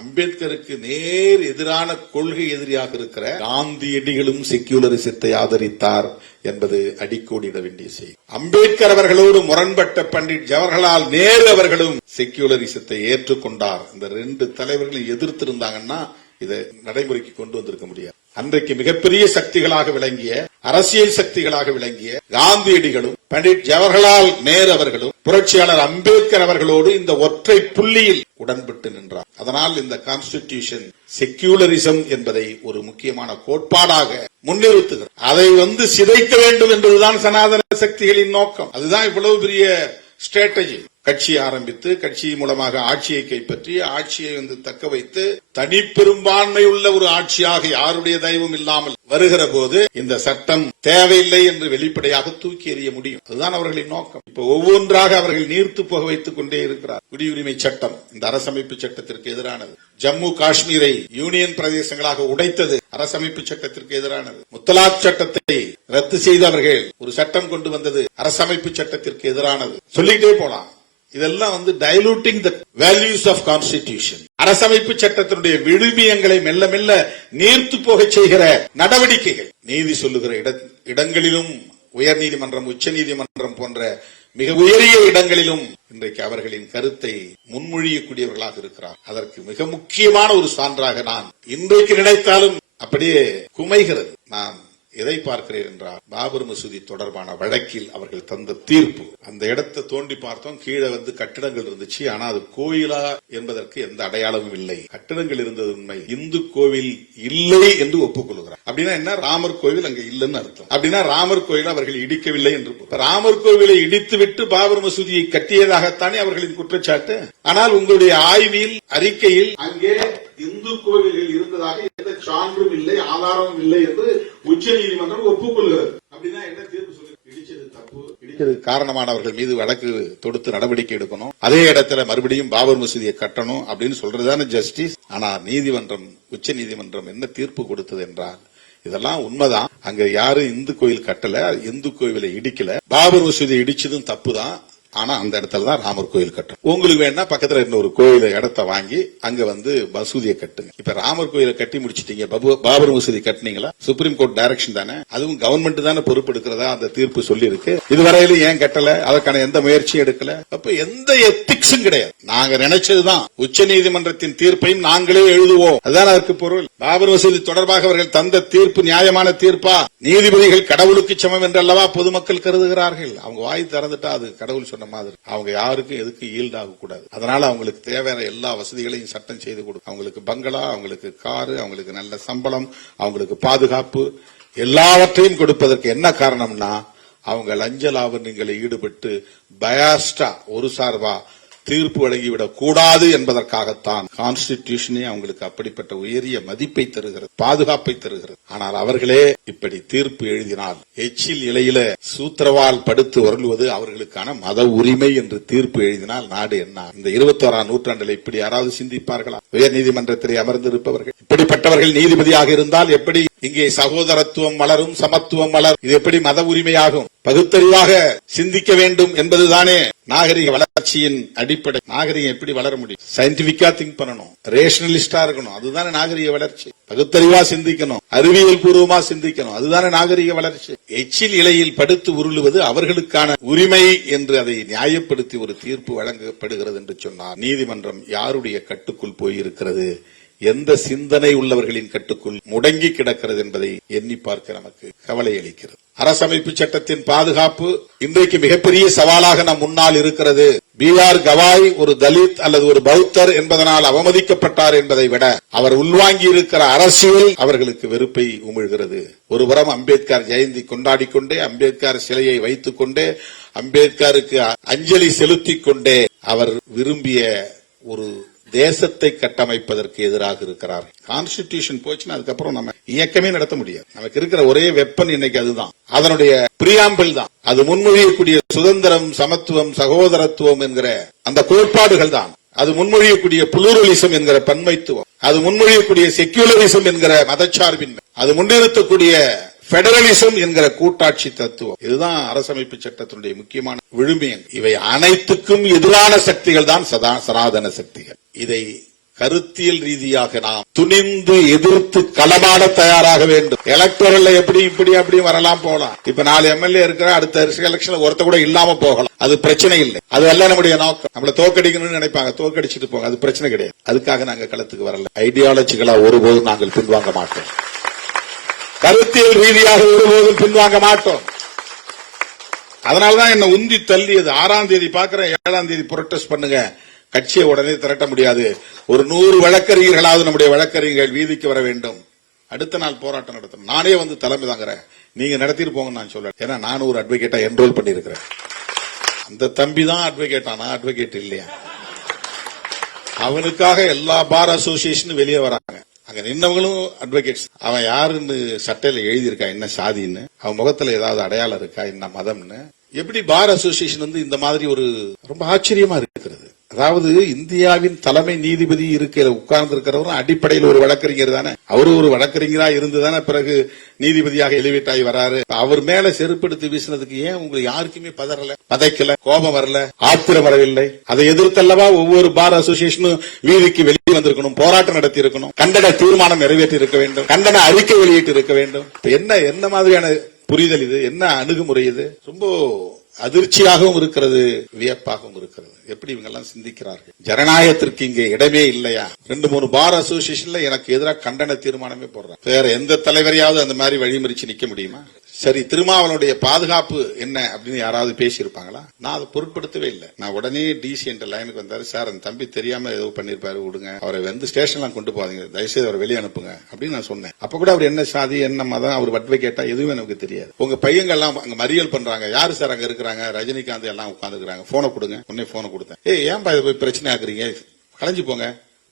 அம்பேத்கருக்கு நேர் எதிரான கொள்கை எதிரியாக இருக்கிற காந்தியடிகளும் செக்யூலரிசத்தை ஆதரித்தார் என்பது அடிக்கோடிட வேண்டிய செய்தி. அம்பேத்கர் அவர்களோடு முரண்பட்ட பண்டிட் ஜவஹர்லால் நேரு அவர்களும் செக்யூலரிசத்தை ஏற்றுக்கொண்டார். இந்த 2 தலைவர்களும் எதிர்த்திருந்தாங்கன்னா இதை நடைமுறைக்கு கொண்டு வந்திருக்க முடியாது. அன்றைக்கு மிகப்பெரிய சக்திகளாக விளங்கிய, அரசியல் சக்திகளாக விளங்கிய காந்தியடிகளும் பண்டிட் ஜவஹர்லால் நேரு அவர்களும் புரட்சியாளர் அம்பேத்கர் அவர்களோடு இந்த ஒற்றை புள்ளியில் உடன்பட்டு நின்றார். அதனால் இந்த கான்ஸ்டிடியூஷன் செக்யூலரிசம் என்பதை ஒரு முக்கியமான கோட்பாடாக முன்னிறுத்துகிறார். அதை சிதைக்க வேண்டும் என்பதுதான் சனாதன சக்திகளின் நோக்கம். அதுதான் இவ்வளவு பெரிய ஸ்ட்ராட்டஜி. கட்சி ஆரம்பித்து, கட்சி மூலமாக ஆட்சியை கைப்பற்றி, ஆட்சியை தக்க வைத்து, தனிப்பெரும்பான்மை உள்ள ஒரு ஆட்சியாக யாருடைய தயவும் இல்லாமல் வருகிற போது இந்த சட்டம் தேவையில்லை என்று வெளிப்படையாக தூக்கி எறிய முடியும். அதுதான் அவர்களின் நோக்கம். இப்ப ஒவ்வொன்றாக அவர்கள் நீர்த்து போக வைத்துக் கொண்டே இருக்கிறார். குடியுரிமை சட்டம் இந்த அரசமைப்பு சட்டத்திற்கு எதிரானது. ஜம்மு காஷ்மீரை யூனியன் பிரதேசங்களாக உடைத்தது அரசமைப்பு சட்டத்திற்கு எதிரானது. முத்தலாக் சட்டத்தை ரத்து செய்து அவர்கள் ஒரு சட்டம் கொண்டு வந்தது அரசமைப்பு சட்டத்திற்கு எதிரானது. சொல்லிக்கிட்டே போலாம். இதெல்லாம் டைலூட்டிங் தி வேல்யூஸ் ஆஃப் கான்ஸ்டிடியூஷன். அரசமைப்பு சட்டத்தினுடைய விழுமியங்களை மெல்ல மெல்ல நீர்த்து போக செய்கிற நடவடிக்கைகள். நீதி சொல்லுகிற இடங்களிலும், உயர்நீதிமன்றம், உச்சநீதிமன்றம் போன்ற மிக உயரிய இடங்களிலும் இன்றைக்கு அவர்களின் கருத்தை முன்மொழியக்கூடியவர்களாக இருக்கிறார். அதற்கு மிக முக்கியமான ஒரு சான்றாக நான் இன்றைக்கு நினைத்தாலும் அப்படியே குமைகிறது. நான் எதை பார்க்கிறேன் என்றால் பாபர் மசூதி தொடர்பான வழக்கில் அவர்கள் தந்த தீர்ப்பு. அந்த இடத்தை தோண்டி பார்த்தோம், கீழே கட்டிடங்கள் இருந்துச்சு. ஆனா அது கோயிலா என்பதற்கு எந்த அடையாளமும் இல்லை. கட்டிடங்கள் இருந்தது உண்மை, இந்து கோவில் இல்லை என்று ஒப்புக்கொள்கிறார். அப்படின்னா என்ன? ராமர் கோவில் அங்க இல்லைன்னு அர்த்தம். அப்படின்னா ராமர் கோயில் அவர்கள் இடிக்கவில்லை என்று. ராமர் கோவிலை இடித்துவிட்டு பாபர் மசூதியை கட்டியதாகத்தானே அவர்களின் குற்றச்சாட்டு. ஆனால் உங்களுடைய ஆய்வில் அறிக்கையில் அங்கே இந்து கோவில்கள் இருந்ததாக எந்த சான்றும் இல்லை, ஆதாரமும் இல்லை என்று உச்சநீதிமன்றம் ஒப்புக்கொள்கிறது. அப்படின்னா என்ன தீர்ப்பு சொல்லி? இடிச்சது தப்பு, இடிச்சதுக்கு காரணமானவர்கள் மீது வழக்கு தொடுத்து நடவடிக்கை எடுக்கணும், அதே இடத்துல மறுபடியும் பாபர் மசூதியை கட்டணும் அப்படின்னு சொல்றதுதானே ஜஸ்டிஸ். ஆனா நீதிமன்றம், உச்ச நீதிமன்றம் என்ன தீர்ப்பு கொடுத்தது என்றால், இதெல்லாம் உண்மைதான், அங்க யாரும் இந்து கோயில் கட்டல, இந்து கோவிலை இடிக்கல, பாபர் மசூதியை இடிச்சதும் தப்புதான். ஆனா அந்த இடத்துல தான் ராமர் கோயில் கட்டணும். உங்களுக்கு வேணா பக்கத்துல இன்னொரு கோயில இடத்தை வாங்கி அங்க மசூதியை கட்டுங்க. இப்ப ராமர் கோயிலை கட்டி முடிச்சிட்டீங்க, பாபர் மசூதி கட்டினீங்களா? சுப்ரீம் கோர்ட் டைரக்ஷன் தானே, அதுவும் கவர்மெண்ட் தானே பொறுப்பு எடுக்கிறதா அந்த தீர்ப்பு சொல்லி இருக்கு. இதுவரையிலும் ஏன் கட்டல? அதற்கான எந்த முயற்சியும் எடுக்கல. அப்ப எந்த எத்திக்ஸும் கிடையாது. நாங்க நினைச்சதுதான், உச்ச நீதிமன்றத்தின் தீர்ப்பையும் நாங்களே எழுதுவோம், அதுதான் அதற்கு பொருள். பாபர் மசூதி தொடர்பாக அவர்கள் தந்த தீர்ப்பு நியாயமான தீர்ப்பா? நீதிபதிகள் கடவுளுக்கு சமம் என்றல்லவா பொதுமக்கள் கருதுகிறார்கள். அவங்க வாய் திறந்துட்டா அது கடவுள் சொன்ன மாதிரி. அவங்க யாருக்கும் எதுக்கு ஈல்டாக கூடாது. அதனால அவங்களுக்கு தேவையான எல்லா வசதிகளையும் சட்டம் செய்து கொடுக்கும். அவங்களுக்கு பங்களா, அவங்களுக்கு காரு, அவங்களுக்கு நல்ல சம்பளம், அவங்களுக்கு பாதுகாப்பு, எல்லாவற்றையும் கொடுப்பதற்கு என்ன காரணம்னா, அவங்க லஞ்ச லாவண்யங்களை ஈடுபட்டு பயாஸ்டா ஒரு சார்பா தீர்ப்பு வழங்கிவிடக் கூடாது என்பதற்காகத்தான் கான்ஸ்டிடியூஷனே அவங்களுக்கு அப்படிப்பட்ட உயரிய மதிப்பை தருகிறது, பாதுகாப்பை தருகிறது. ஆனால் அவர்களே இப்படி தீர்ப்பு எழுதினால், எச்சில் இலையில சூத்திரவால் படுத்து வருள்வது அவர்களுக்கான மத உரிமை என்று தீர்ப்பு எழுதினால் நாடு என்ன? இந்த 21ஆம் நூற்றாண்டில் இப்படி யாராவது சிந்திப்பார்களா? உயர் நீதிமன்றத்திலே அமர்ந்திருப்பவர்கள் இப்படிப்பட்டவர்கள் நீதிபதியாக இருந்தால் எப்படி இங்கே சகோதரத்துவம் வளரும், சமத்துவம் வளரும்? இது எப்படி மத உரிமையாகும்? பகுத்தறிவாக சிந்திக்க வேண்டும் என்பதுதானே நாகரிக வளர்ச்சியின் அடிப்படை. நாகரிகம் எப்படி வளர முடியும்? சயின்டிபிக்கா திங்க் பண்ணணும், ரேஷனலிஸ்டா இருக்கணும், அதுதானே நாகரிக வளர்ச்சி. பகுத்தறிவா சிந்திக்கணும், அறிவியல் பூர்வமா சிந்திக்கணும், அதுதானே நாகரிக வளர்ச்சி. எச்சில் இலையில் படுத்து உருளுவது அவர்களுக்கான உரிமை என்று அதை நியாயப்படுத்தி ஒரு தீர்ப்பு வழங்கப்படுகிறது என்று சொன்னார். நீதிமன்றம் யாருடைய கட்டுக்குள் போயிருக்கிறது? எந்த சிந்தனை உள்ளவர்களின் கட்டுக்குள் முடங்கி கிடக்கிறது என்பதை எண்ணி பார்க்க நமக்கு கவலை அளிக்கிறது. அரசமைப்பு சட்டத்தின் பாதுகாப்பு இன்றைக்கு மிகப்பெரிய சவாலாக நம் முன்னால் இருக்கிறது. B.R. கவாய் ஒரு தலித் அல்லது ஒரு பௌத்தர் என்பதனால் அவமதிக்கப்பட்டார் என்பதை விட அவர் உள்வாங்கி இருக்கிற அரசியல் அவர்களுக்கு வெறுப்பை உமிழ்கிறது. ஒருபுறம் அம்பேத்கர் ஜெயந்தி கொண்டாடிக் கொண்டே, அம்பேத்கர் சிலையை வைத்துக் கொண்டே, அம்பேத்கருக்கு அஞ்சலி செலுத்திக் கொண்டே அவர் விரும்பிய ஒரு தேசத்தை கட்டமைப்பதற்கு எதிராக இருக்கிறார். கான்ஸ்டிடியூஷன் போச்சுன்னா அதுக்கப்புறம் நம்ம இயக்கமே நடத்த முடியாது. நமக்கு இருக்கிற ஒரே வெப்பன் இன்னைக்கு அதுதான், அதனுடைய பிரியாம்பிள் தான். அது முன்மொழியக்கூடிய சுதந்திரம், சமத்துவம், சகோதரத்துவம் என்கிற அந்த கோட்பாடுகள் தான். அது முன்மொழியக்கூடிய புளூரலிசம் என்கிற பன்மைத்துவம், அது முன்மொழியக்கூடிய செக்யூலரிசம் என்கிற மதச்சார்பின்மை, அது முன்னிறுத்தக்கூடிய பெடரலிசம் என்கிற கூட்டாட்சி தத்துவம். இதுதான் அரசமைப்பு சட்டத்தினுடைய முக்கியமான விழுமியம். இவை அனைத்துக்கும் எதிரான சக்திகள் தான் சனாதன சக்திகள். இதை கருத்தியல் ரீதியாக நாம் துணிந்து எதிர்த்து களமாட தயாராக வேண்டும். எலக்டோரல்ல எப்படி இப்படி அப்படி வரலாம் போகலாம். இப்ப 4 MLA இருக்கிற அடுத்த எலெக்ஷன்ல ஒருத்த கூட இல்லாம போகலாம், அது பிரச்சனை இல்லை. அது எல்லாம் நம்முடைய நோக்கம். நம்மள தோக்கடிக்கணும்னு நினைப்பாங்க, தோக்கடிச்சிட்டு போங்க, அது பிரச்சனை கிடையாது. அதுக்காக நாங்க களத்துக்கு வரல. ஐடியாலஜிகளா ஒருபோதும் நாங்கள் பின்வாங்க மாட்டோம். கருத்தியல் ரீதியாக ஒருபோதும் பின்வாங்க மாட்டோம். அதனாலதான் என்ன உந்தி தள்ளியது. 6ஆம் தேதி பாக்குறேன், 7ஆம் தேதி புரொட்டஸ்ட் பண்ணுங்க, கட்சியை உடனே திரட்ட முடியாது, ஒரு 100 வழக்கறிஞர்களாவது நம்முடைய வழக்கறிஞர்கள் வீதிக்கு வர வேண்டும், அடுத்த நாள் போராட்டம் நடத்தணும். நானே தலைமை தாங்கிறேன், நீங்க நடத்திட்டு போங்க நான் சொல்றேன். ஏன்னா நானும் ஒரு அட்வொகேட்டா என்ரோல் பண்ணிருக்கிறேன். அந்த தம்பி தான் அட்வொகேட்டா, நான் அட்வொகேட் இல்லையா? அவனுக்காக எல்லா பார் அசோசியேஷனும் வெளியே வராங்க. அங்க நின்னவங்களும் அட்வொகேட்ஸ். அவன் யாருன்னு சட்டையில எழுதியிருக்கா, என்ன சாதின்னு, அவன் முகத்துல ஏதாவது அடையாளம் இருக்கா, என்ன மதம்னு. எப்படி பார் அசோசியேஷன் இந்த மாதிரி ஒரு ரொம்ப ஆச்சரியமா இருக்கிறது. அதாவது இந்தியாவின் தலைமை நீதிபதி உட்கார்ந்து இருக்கிறவரும் அடிப்படையில் ஒரு வழக்கறிஞர் தானே. அவரு ஒரு வழக்கறிஞரா இருந்துதானே பிறகு நீதிபதியாக எலிவேட் ஆகி வராரு. அவர் மேல செருப்படுத்தி வீசினதுக்கு ஏன் உங்களுக்கு யாருக்குமே பதறல, பதைக்கல, கோபம் வரல, ஆத்திரம் வரவில்லை? அதை எதிர்த்தல்லவா ஒவ்வொரு பார் அசோசியேஷனும் வீதிக்கு வெளியே வந்திருக்கணும், போராட்டம் நடத்தி இருக்கணும், கண்டன தீர்மானம் நிறைவேற்றி இருக்க வேண்டும், கண்டன அறிக்கை வெளியிட்டு இருக்க வேண்டும். என்ன மாதிரியான புரிதல் இது? என்ன அணுகுமுறை இது? ரொம்ப அதிர்ச்சியாகவும் இருக்கிறது, வியப்பாகவும் இருக்கிறது. எப்படி இவங்க எல்லாம் சிந்திக்கிறார்கள்? ஜனநாயகத்திற்கு இங்கே இடமே இல்லையா? 2-3 பார் அசோசியேஷன்ல எனக்கு எதிராக கண்டன தீர்மானமே போடுறாங்க. வேற எந்த தலைவரையாவது அந்த மாதிரி வழிமறிச்சு நிக்க முடியுமா? சரி, திருமாவளவனுடைய பாதுகாப்பு என்ன அப்படின்னு யாராவது பேசியிருப்பாங்களா? நான் அதை பொருட்படுத்தவே இல்லை. நான் உடனே டிசி என்ற லைனுக்கு வந்தாரு. சார், அந்த தம்பி தெரியாம ஏதோ பண்ணிருப்பாரு, விடுங்க, அவரை வந்து ஸ்டேஷன்லாம் கொண்டு போவாதீங்க, தயவுசெய்து அவரை வெளியே அனுப்புங்க அப்படின்னு நான் சொன்னேன். அப்ப கூட அவர் என்ன சாதி, என்ன மதம், அவர் வட்வை கேட்டா எதுவும் எனக்கு தெரியாது. உங்க பையங்க எல்லாம் அங்க மறியல் பண்றாங்க, யாரு சார் அங்க இருக்கிறாங்க? ரஜினிகாந்த் எல்லாம் உட்காந்துக்கிறாங்க. போனை கொடுங்க. உடனே போனை கொடுத்தேன். ஏன்பா இதை போய் பிரச்சனை ஆக்குறீங்க, கலைஞ்சு போங்க,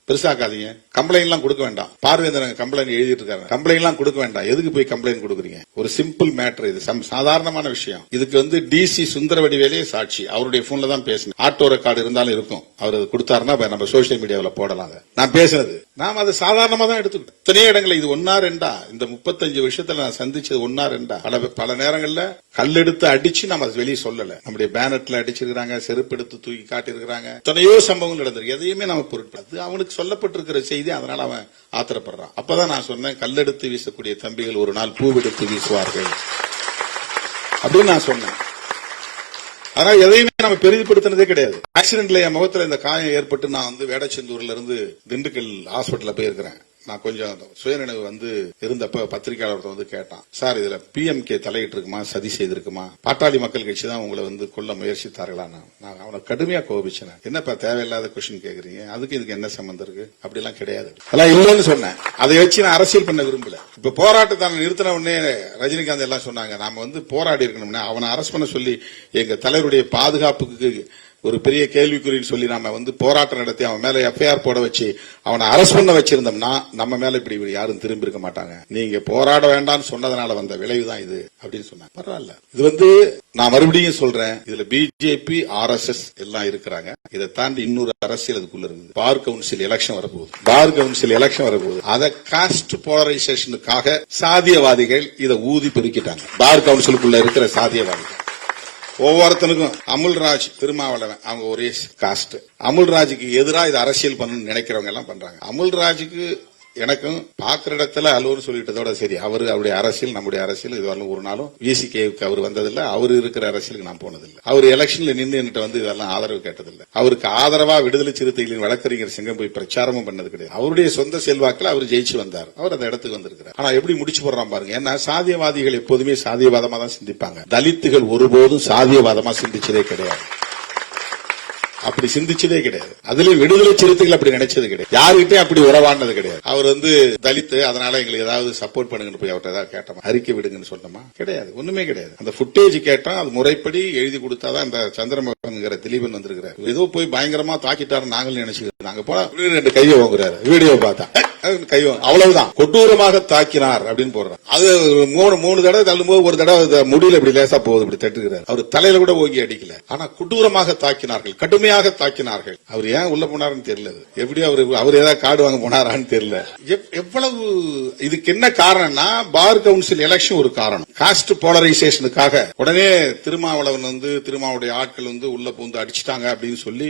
பெருசாக்காதீங்க, கம்ப்ளைண்ட் எல்லாம் கொடுக்க வேண்டாம். பார்வேந்திரன் கம்ப்ளைண்ட் எழுதிட்டு இருக்காங்க, கம்ப்ளைண்ட் எல்லாம் கொடுக்க வேண்டாம். எதுக்கு போய் கம்ப்ளைண்ட் கொடுக்குறீங்க? ஒரு சிம்பிள் மேட்டர், இது சாதாரணமான விஷயம். இதுக்கு வந்து டிசி சுந்தரவடிவேலே சாட்சி. அவருடைய போன்ல தான் பேசினேன். ஆட்டோ ரெக்கார்டு இருந்தாலும் இருக்கும், அவர் கொடுத்தாருன்னா நம்ம சோசியல் மீடியாவில் போடலாம். நான் பேசுனது நாம அதை சாதாரணமா தான் எடுத்துக்கிட்டோம். இத்தனை இடங்களை, இது 1-2 இந்த 35 வருஷத்துல நான் சந்திச்சது 1-2 பல நேரங்கள்ல கல்லெடுத்து அடிச்சு நம்ம அதை வெளியே சொல்லல. நம்முடைய பேனட்ல அடிச்சிருக்காங்க, செருப்பு எடுத்து தூக்கி காட்டியிருக்கிறாங்க, எத்தனையோ சம்பவங்கள் நடந்திருக்கு. எதையுமே நம்ம பொருட்படுது. அவனுக்கு சொல்லப்பட்டிருக்கிற செய்தி, அதனால அவன் ஆத்திரப்படுறான். அப்பதான் நான் சொன்னேன், கல்லெடுத்து வீசக்கூடிய தம்பிகள் ஒரு நாள் பூவெடுத்து வீசுவார்கள் அப்படின்னு நான் சொன்னேன். அதனால எதையுமே நம்ம பெரிதுபடுத்தினதே கிடையாது. ஆக்சிடென்ட்ல என் முகத்துல இந்த காயம் ஏற்பட்டு நான் வந்து வேடச்செந்தூர்ல இருந்து திண்டுக்கல் ஹாஸ்பிட்டல்ல போயிருக்கிறேன். நான் கொஞ்சம் சுயநினைவு வந்து இருந்தப்ப பத்திரிகையாளர் வந்து கேட்டான், சார் இதுல PMK தலையிட்டு இருக்குமா, சதி செய்திருக்குமா, பாட்டாளி மக்கள் கட்சி தான் உங்களை வந்து கொல்ல முயற்சித்தார்களா? நான் அவனை கடுமையா கோபிச்சேன். என்னப்பா தேவையில்லாத கொஸ்டின் கேக்குறீங்க, அதுக்கு இதுக்கு என்ன சம்பந்தம் இருக்கு? அப்படி எல்லாம் கிடையாது, அதெல்லாம் இல்லைன்னு சொன்னேன். அதை வச்சு நான் அரசியல் பண்ண விரும்பல. இப்ப போராட்டத்தை நிறுத்தின உடனே ரஜினிகாந்த் எல்லாம் சொன்னாங்க, நாம வந்து போராடி இருக்கணும்னா அவனை அரெஸ்ட் பண்ண சொல்லி எங்க தலைவருடைய பாதுகாப்புக்கு ஒரு பெரிய கேள்விக்குறின்னு சொல்லி நாம வந்து போராட்டம் நடத்தி அவன் மேல FIR போட வச்சு அவனை அரெஸ்ட் பண்ண வச்சிருந்தோம்னா நம்ம மேல இப்படி யாரும் திரும்பி இருக்க மாட்டாங்க. நீங்க போராட வேண்டாம்னு சொன்னதுனால வந்த விளைவுதான் இது அப்படின்னு சொன்னாங்க. பரவாயில்ல, இது வந்து நான் மறுபடியும் சொல்றேன், இதுல BJP RSS எல்லாம் இருக்கிறாங்க. இதை தாண்டி இன்னொரு அரசியல் அதுக்குள்ள இருக்குது. பார் கவுன்சில் எலெக்ஷன் வரப்போகுது. அதை காஸ்ட் போலரைசேஷனுக்காக சாதியவாதிகள் இதை ஊதி பெருக்கிட்டாங்க. பார் கவுன்சிலுக்குள்ள இருக்கிற சாதியவாதிகள் ஒவ்வொருத்தனுக்கும் அமுல்ராஜ், திருமாவளவன், அவங்க ஒரே காஸ்ட். அமுல்ராஜுக்கு எதிராக இது அரசியல் பண்ணணும்னு நினைக்கிறவங்க எல்லாம் பண்றாங்க. அமுல்ராஜுக்கு எனக்கும் பாக்குற இடத்துல அலுவலர் சொல்லிட்டதோட சரி, அவருடைய அரசியல் நம்முடைய அரசியல் இது வரலும் ஒரு நாளும் VCKவுக்கு அவர் வந்ததில்லை. அவரு இருக்கிற அரசியலுக்கு நான் போனதில்லை. அவர் எலெக்ஷன்ல நின்று வந்து இதெல்லாம் ஆதரவு கேட்டதில்லை. அவருக்கு ஆதரவா விடுதலை சிறுத்தைகளின் வழக்கறிஞர் சிங்கம் போய் பிரச்சாரமும் பண்ணது கிடையாது. அவருடைய சொந்த செல்வாக்கில் அவர் ஜெயிச்சு வந்தார். அவர் அந்த இடத்துக்கு வந்திருக்கிறார். ஆனா எப்படி முடிச்சு போடுறான் பாருங்க. ஏன்னா சாதியவாதிகள் எப்போதுமே சாதியவாதமா தான் சிந்திப்பாங்க. தலித்துகள் ஒருபோதும் சாதியவாதமா சிந்திச்சதே கிடையாது. அப்படி சிந்திச்சதே கிடையாது. அதுலயும் விடுதலை சிறுத்தைகள் அப்படி நினைச்சது கிடையாது. யாருகிட்டே அப்படி உறவானது கிடையாது. அவர் வந்து தலித்து, அதனால எங்களுக்கு ஏதாவது சப்போர்ட் பண்ணுங்கன்னு போய் அவர்கிட்ட ஏதாவது கேட்டோமா, அறிக்கை விடுங்கன்னு சொன்னோமா? கிடையாது, ஒண்ணுமே கிடையாது. அந்த புட்டேஜ் கேட்டோம், அது முறைப்படி எழுதி கொடுத்தாதான் இந்த சந்திரமோகன் திலீபன் வந்திருக்கிறார். ஏதோ போய் பயங்கரமா தாக்கிட்டாரு நாங்கள் நினைச்சுக்கிறோம். நாங்க போனா 2 கையை வாங்குறாரு. வீடியோ பார்த்தா கையோ அவ்வளவுதான், கொடூரமாக தாக்கினார் அப்படின்னு போடுறாரு. அது 3 தடவை தள்ளும்போது ஒரு தடவை முடியல இப்படி லேசா போகுது, இப்படி தட்டுகிறார். அவர் தலையில கூட ஓங்கி அடிக்கல. ஆனா கொடூரமாக தாக்கினார்கள், கடுமையாக தாக்கினார்கள். அவர் ஏன் உள்ள போனாருன்னு தெரியல. எப்படி அவர் ஏதாவது கார்டு வாங்க போனாரான்னு தெரியல. எவ்வளவு இதுக்கு என்ன காரணம்னா, பார் கவுன்சில் எலெக்ஷன் ஒரு காரணம். காஸ்ட் போலரைசேஷனுக்காக உடனே திருமாவளவன் வந்து திருமாவுடைய ஆட்கள் வந்து உள்ள பூந்து அடிச்சுட்டாங்க அப்படின்னு சொல்லி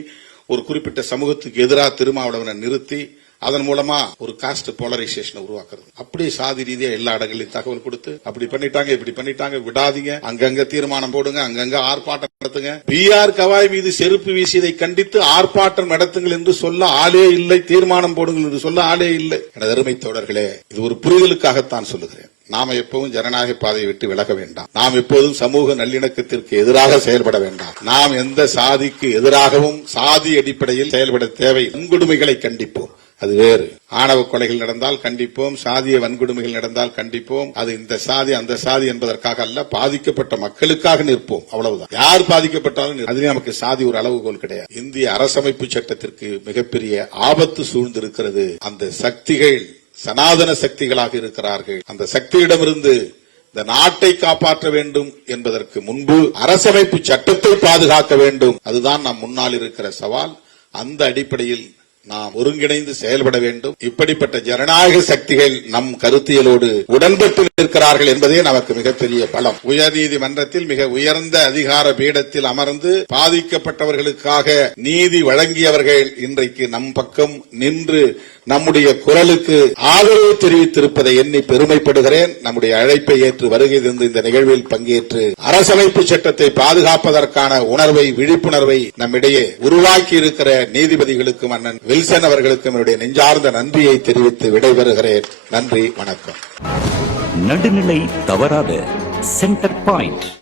ஒரு குறிப்பிட்ட சமூகத்துக்கு எதிராக திருமாவளவனை நிறுத்தி அதன் மூலமா ஒரு காஸ்ட் போலரைசேஷன் உருவாக்குறது. அப்படியே சாதி ரீதியா எல்லா இடங்களையும் தகவல் கொடுத்து அப்படி பண்ணிட்டாங்க, இப்படி பண்ணிட்டாங்க, விடாதீங்க, அங்கங்க தீர்மானம் போடுங்க, அங்கங்க ஆர்ப்பாட்டம் நடத்துங்க. BR கவாய் மீது செருப்பு வீசியதை கண்டித்து ஆர்ப்பாட்டம் நடத்துங்கள் என்று சொல்ல ஆளே இல்லை, தீர்மானம் போடுங்கள் என்று சொல்ல ஆளே இல்லை. எனது அருமை தோழர்களே, இது ஒரு புரிதலுக்காகத்தான் சொல்லுகிறேன். நாம எப்பவும் ஜனநாயக பாதையை விட்டு விலக வேண்டாம். நாம் எப்போதும் சமூக நல்லிணக்கத்திற்கு எதிராக செயல்பட வேண்டாம். நாம் எந்த சாதிக்கு எதிராகவும் சாதி அடிப்படையில் செயல்பட தேவை. வன்கொடுமைகளை கண்டிப்போம், அது வேறு. ஆணவ கொலைகள் நடந்தால் கண்டிப்போம், சாதிய வன்கொடுமைகள் நடந்தால் கண்டிப்போம். அது இந்த சாதி அந்த சாதி என்பதற்காக அல்ல, பாதிக்கப்பட்ட மக்களுக்காக நிற்போம், அவ்வளவுதான். யார் பாதிக்கப்பட்டாலும் அதுவே நமக்கு சாதி ஒரு அளவுகோல் கிடையாது. இந்திய அரசமைப்பு சட்டத்திற்கு மிகப்பெரிய ஆபத்து சூழ்ந்திருக்கிறது. அந்த சக்திகள் சனாதன சக்திகளாக இருக்கிறார்கள். அந்த சக்தியிடமிருந்து இந்த நாட்டை காப்பாற்ற வேண்டும் என்பதற்கு முன்பு அரசமைப்பு சட்டத்தை பாதுகாக்க வேண்டும். அதுதான் நம் முன்னால் இருக்கிற சவால். அந்த அடிப்படையில் நாம் ஒருங்கிணைந்து செயல்பட வேண்டும். இப்படிப்பட்ட ஜனநாயக சக்திகள் நம் கருத்தியலோடு உடன்பட்டு நிற்கிறார்கள் என்பதே நமக்கு மிகப்பெரிய பலம். உயர்நீதிமன்றத்தில் மிக உயர்ந்த அதிகார பீடத்தில் அமர்ந்து பாதிக்கப்பட்டவர்களுக்காக நீதி வழங்கியவர்கள் இன்றைக்கு நம் பக்கம் நின்று நம்முடைய குரலுக்கு ஆதரவு தெரிவித்திருப்பதை எண்ணி பெருமைப்படுகிறேன். நம்முடைய அழைப்பை ஏற்று வருகை தந்து இந்த நிகழ்வில் பங்கேற்று அரசமைப்பு சட்டத்தை பாதுகாப்பதற்கான உணர்வை, விழிப்புணர்வை நம்மிடையே உருவாக்கி இருக்கிற நீதிபதிகளுக்கும் அண்ணன் வில்சன் அவர்களுக்கும் என்னுடைய நெஞ்சார்ந்த நன்றியை தெரிவித்து விடைபெறுகிறேன். நன்றி, வணக்கம். நடுநிலை தவறாத சென்டர் பாயிண்ட்.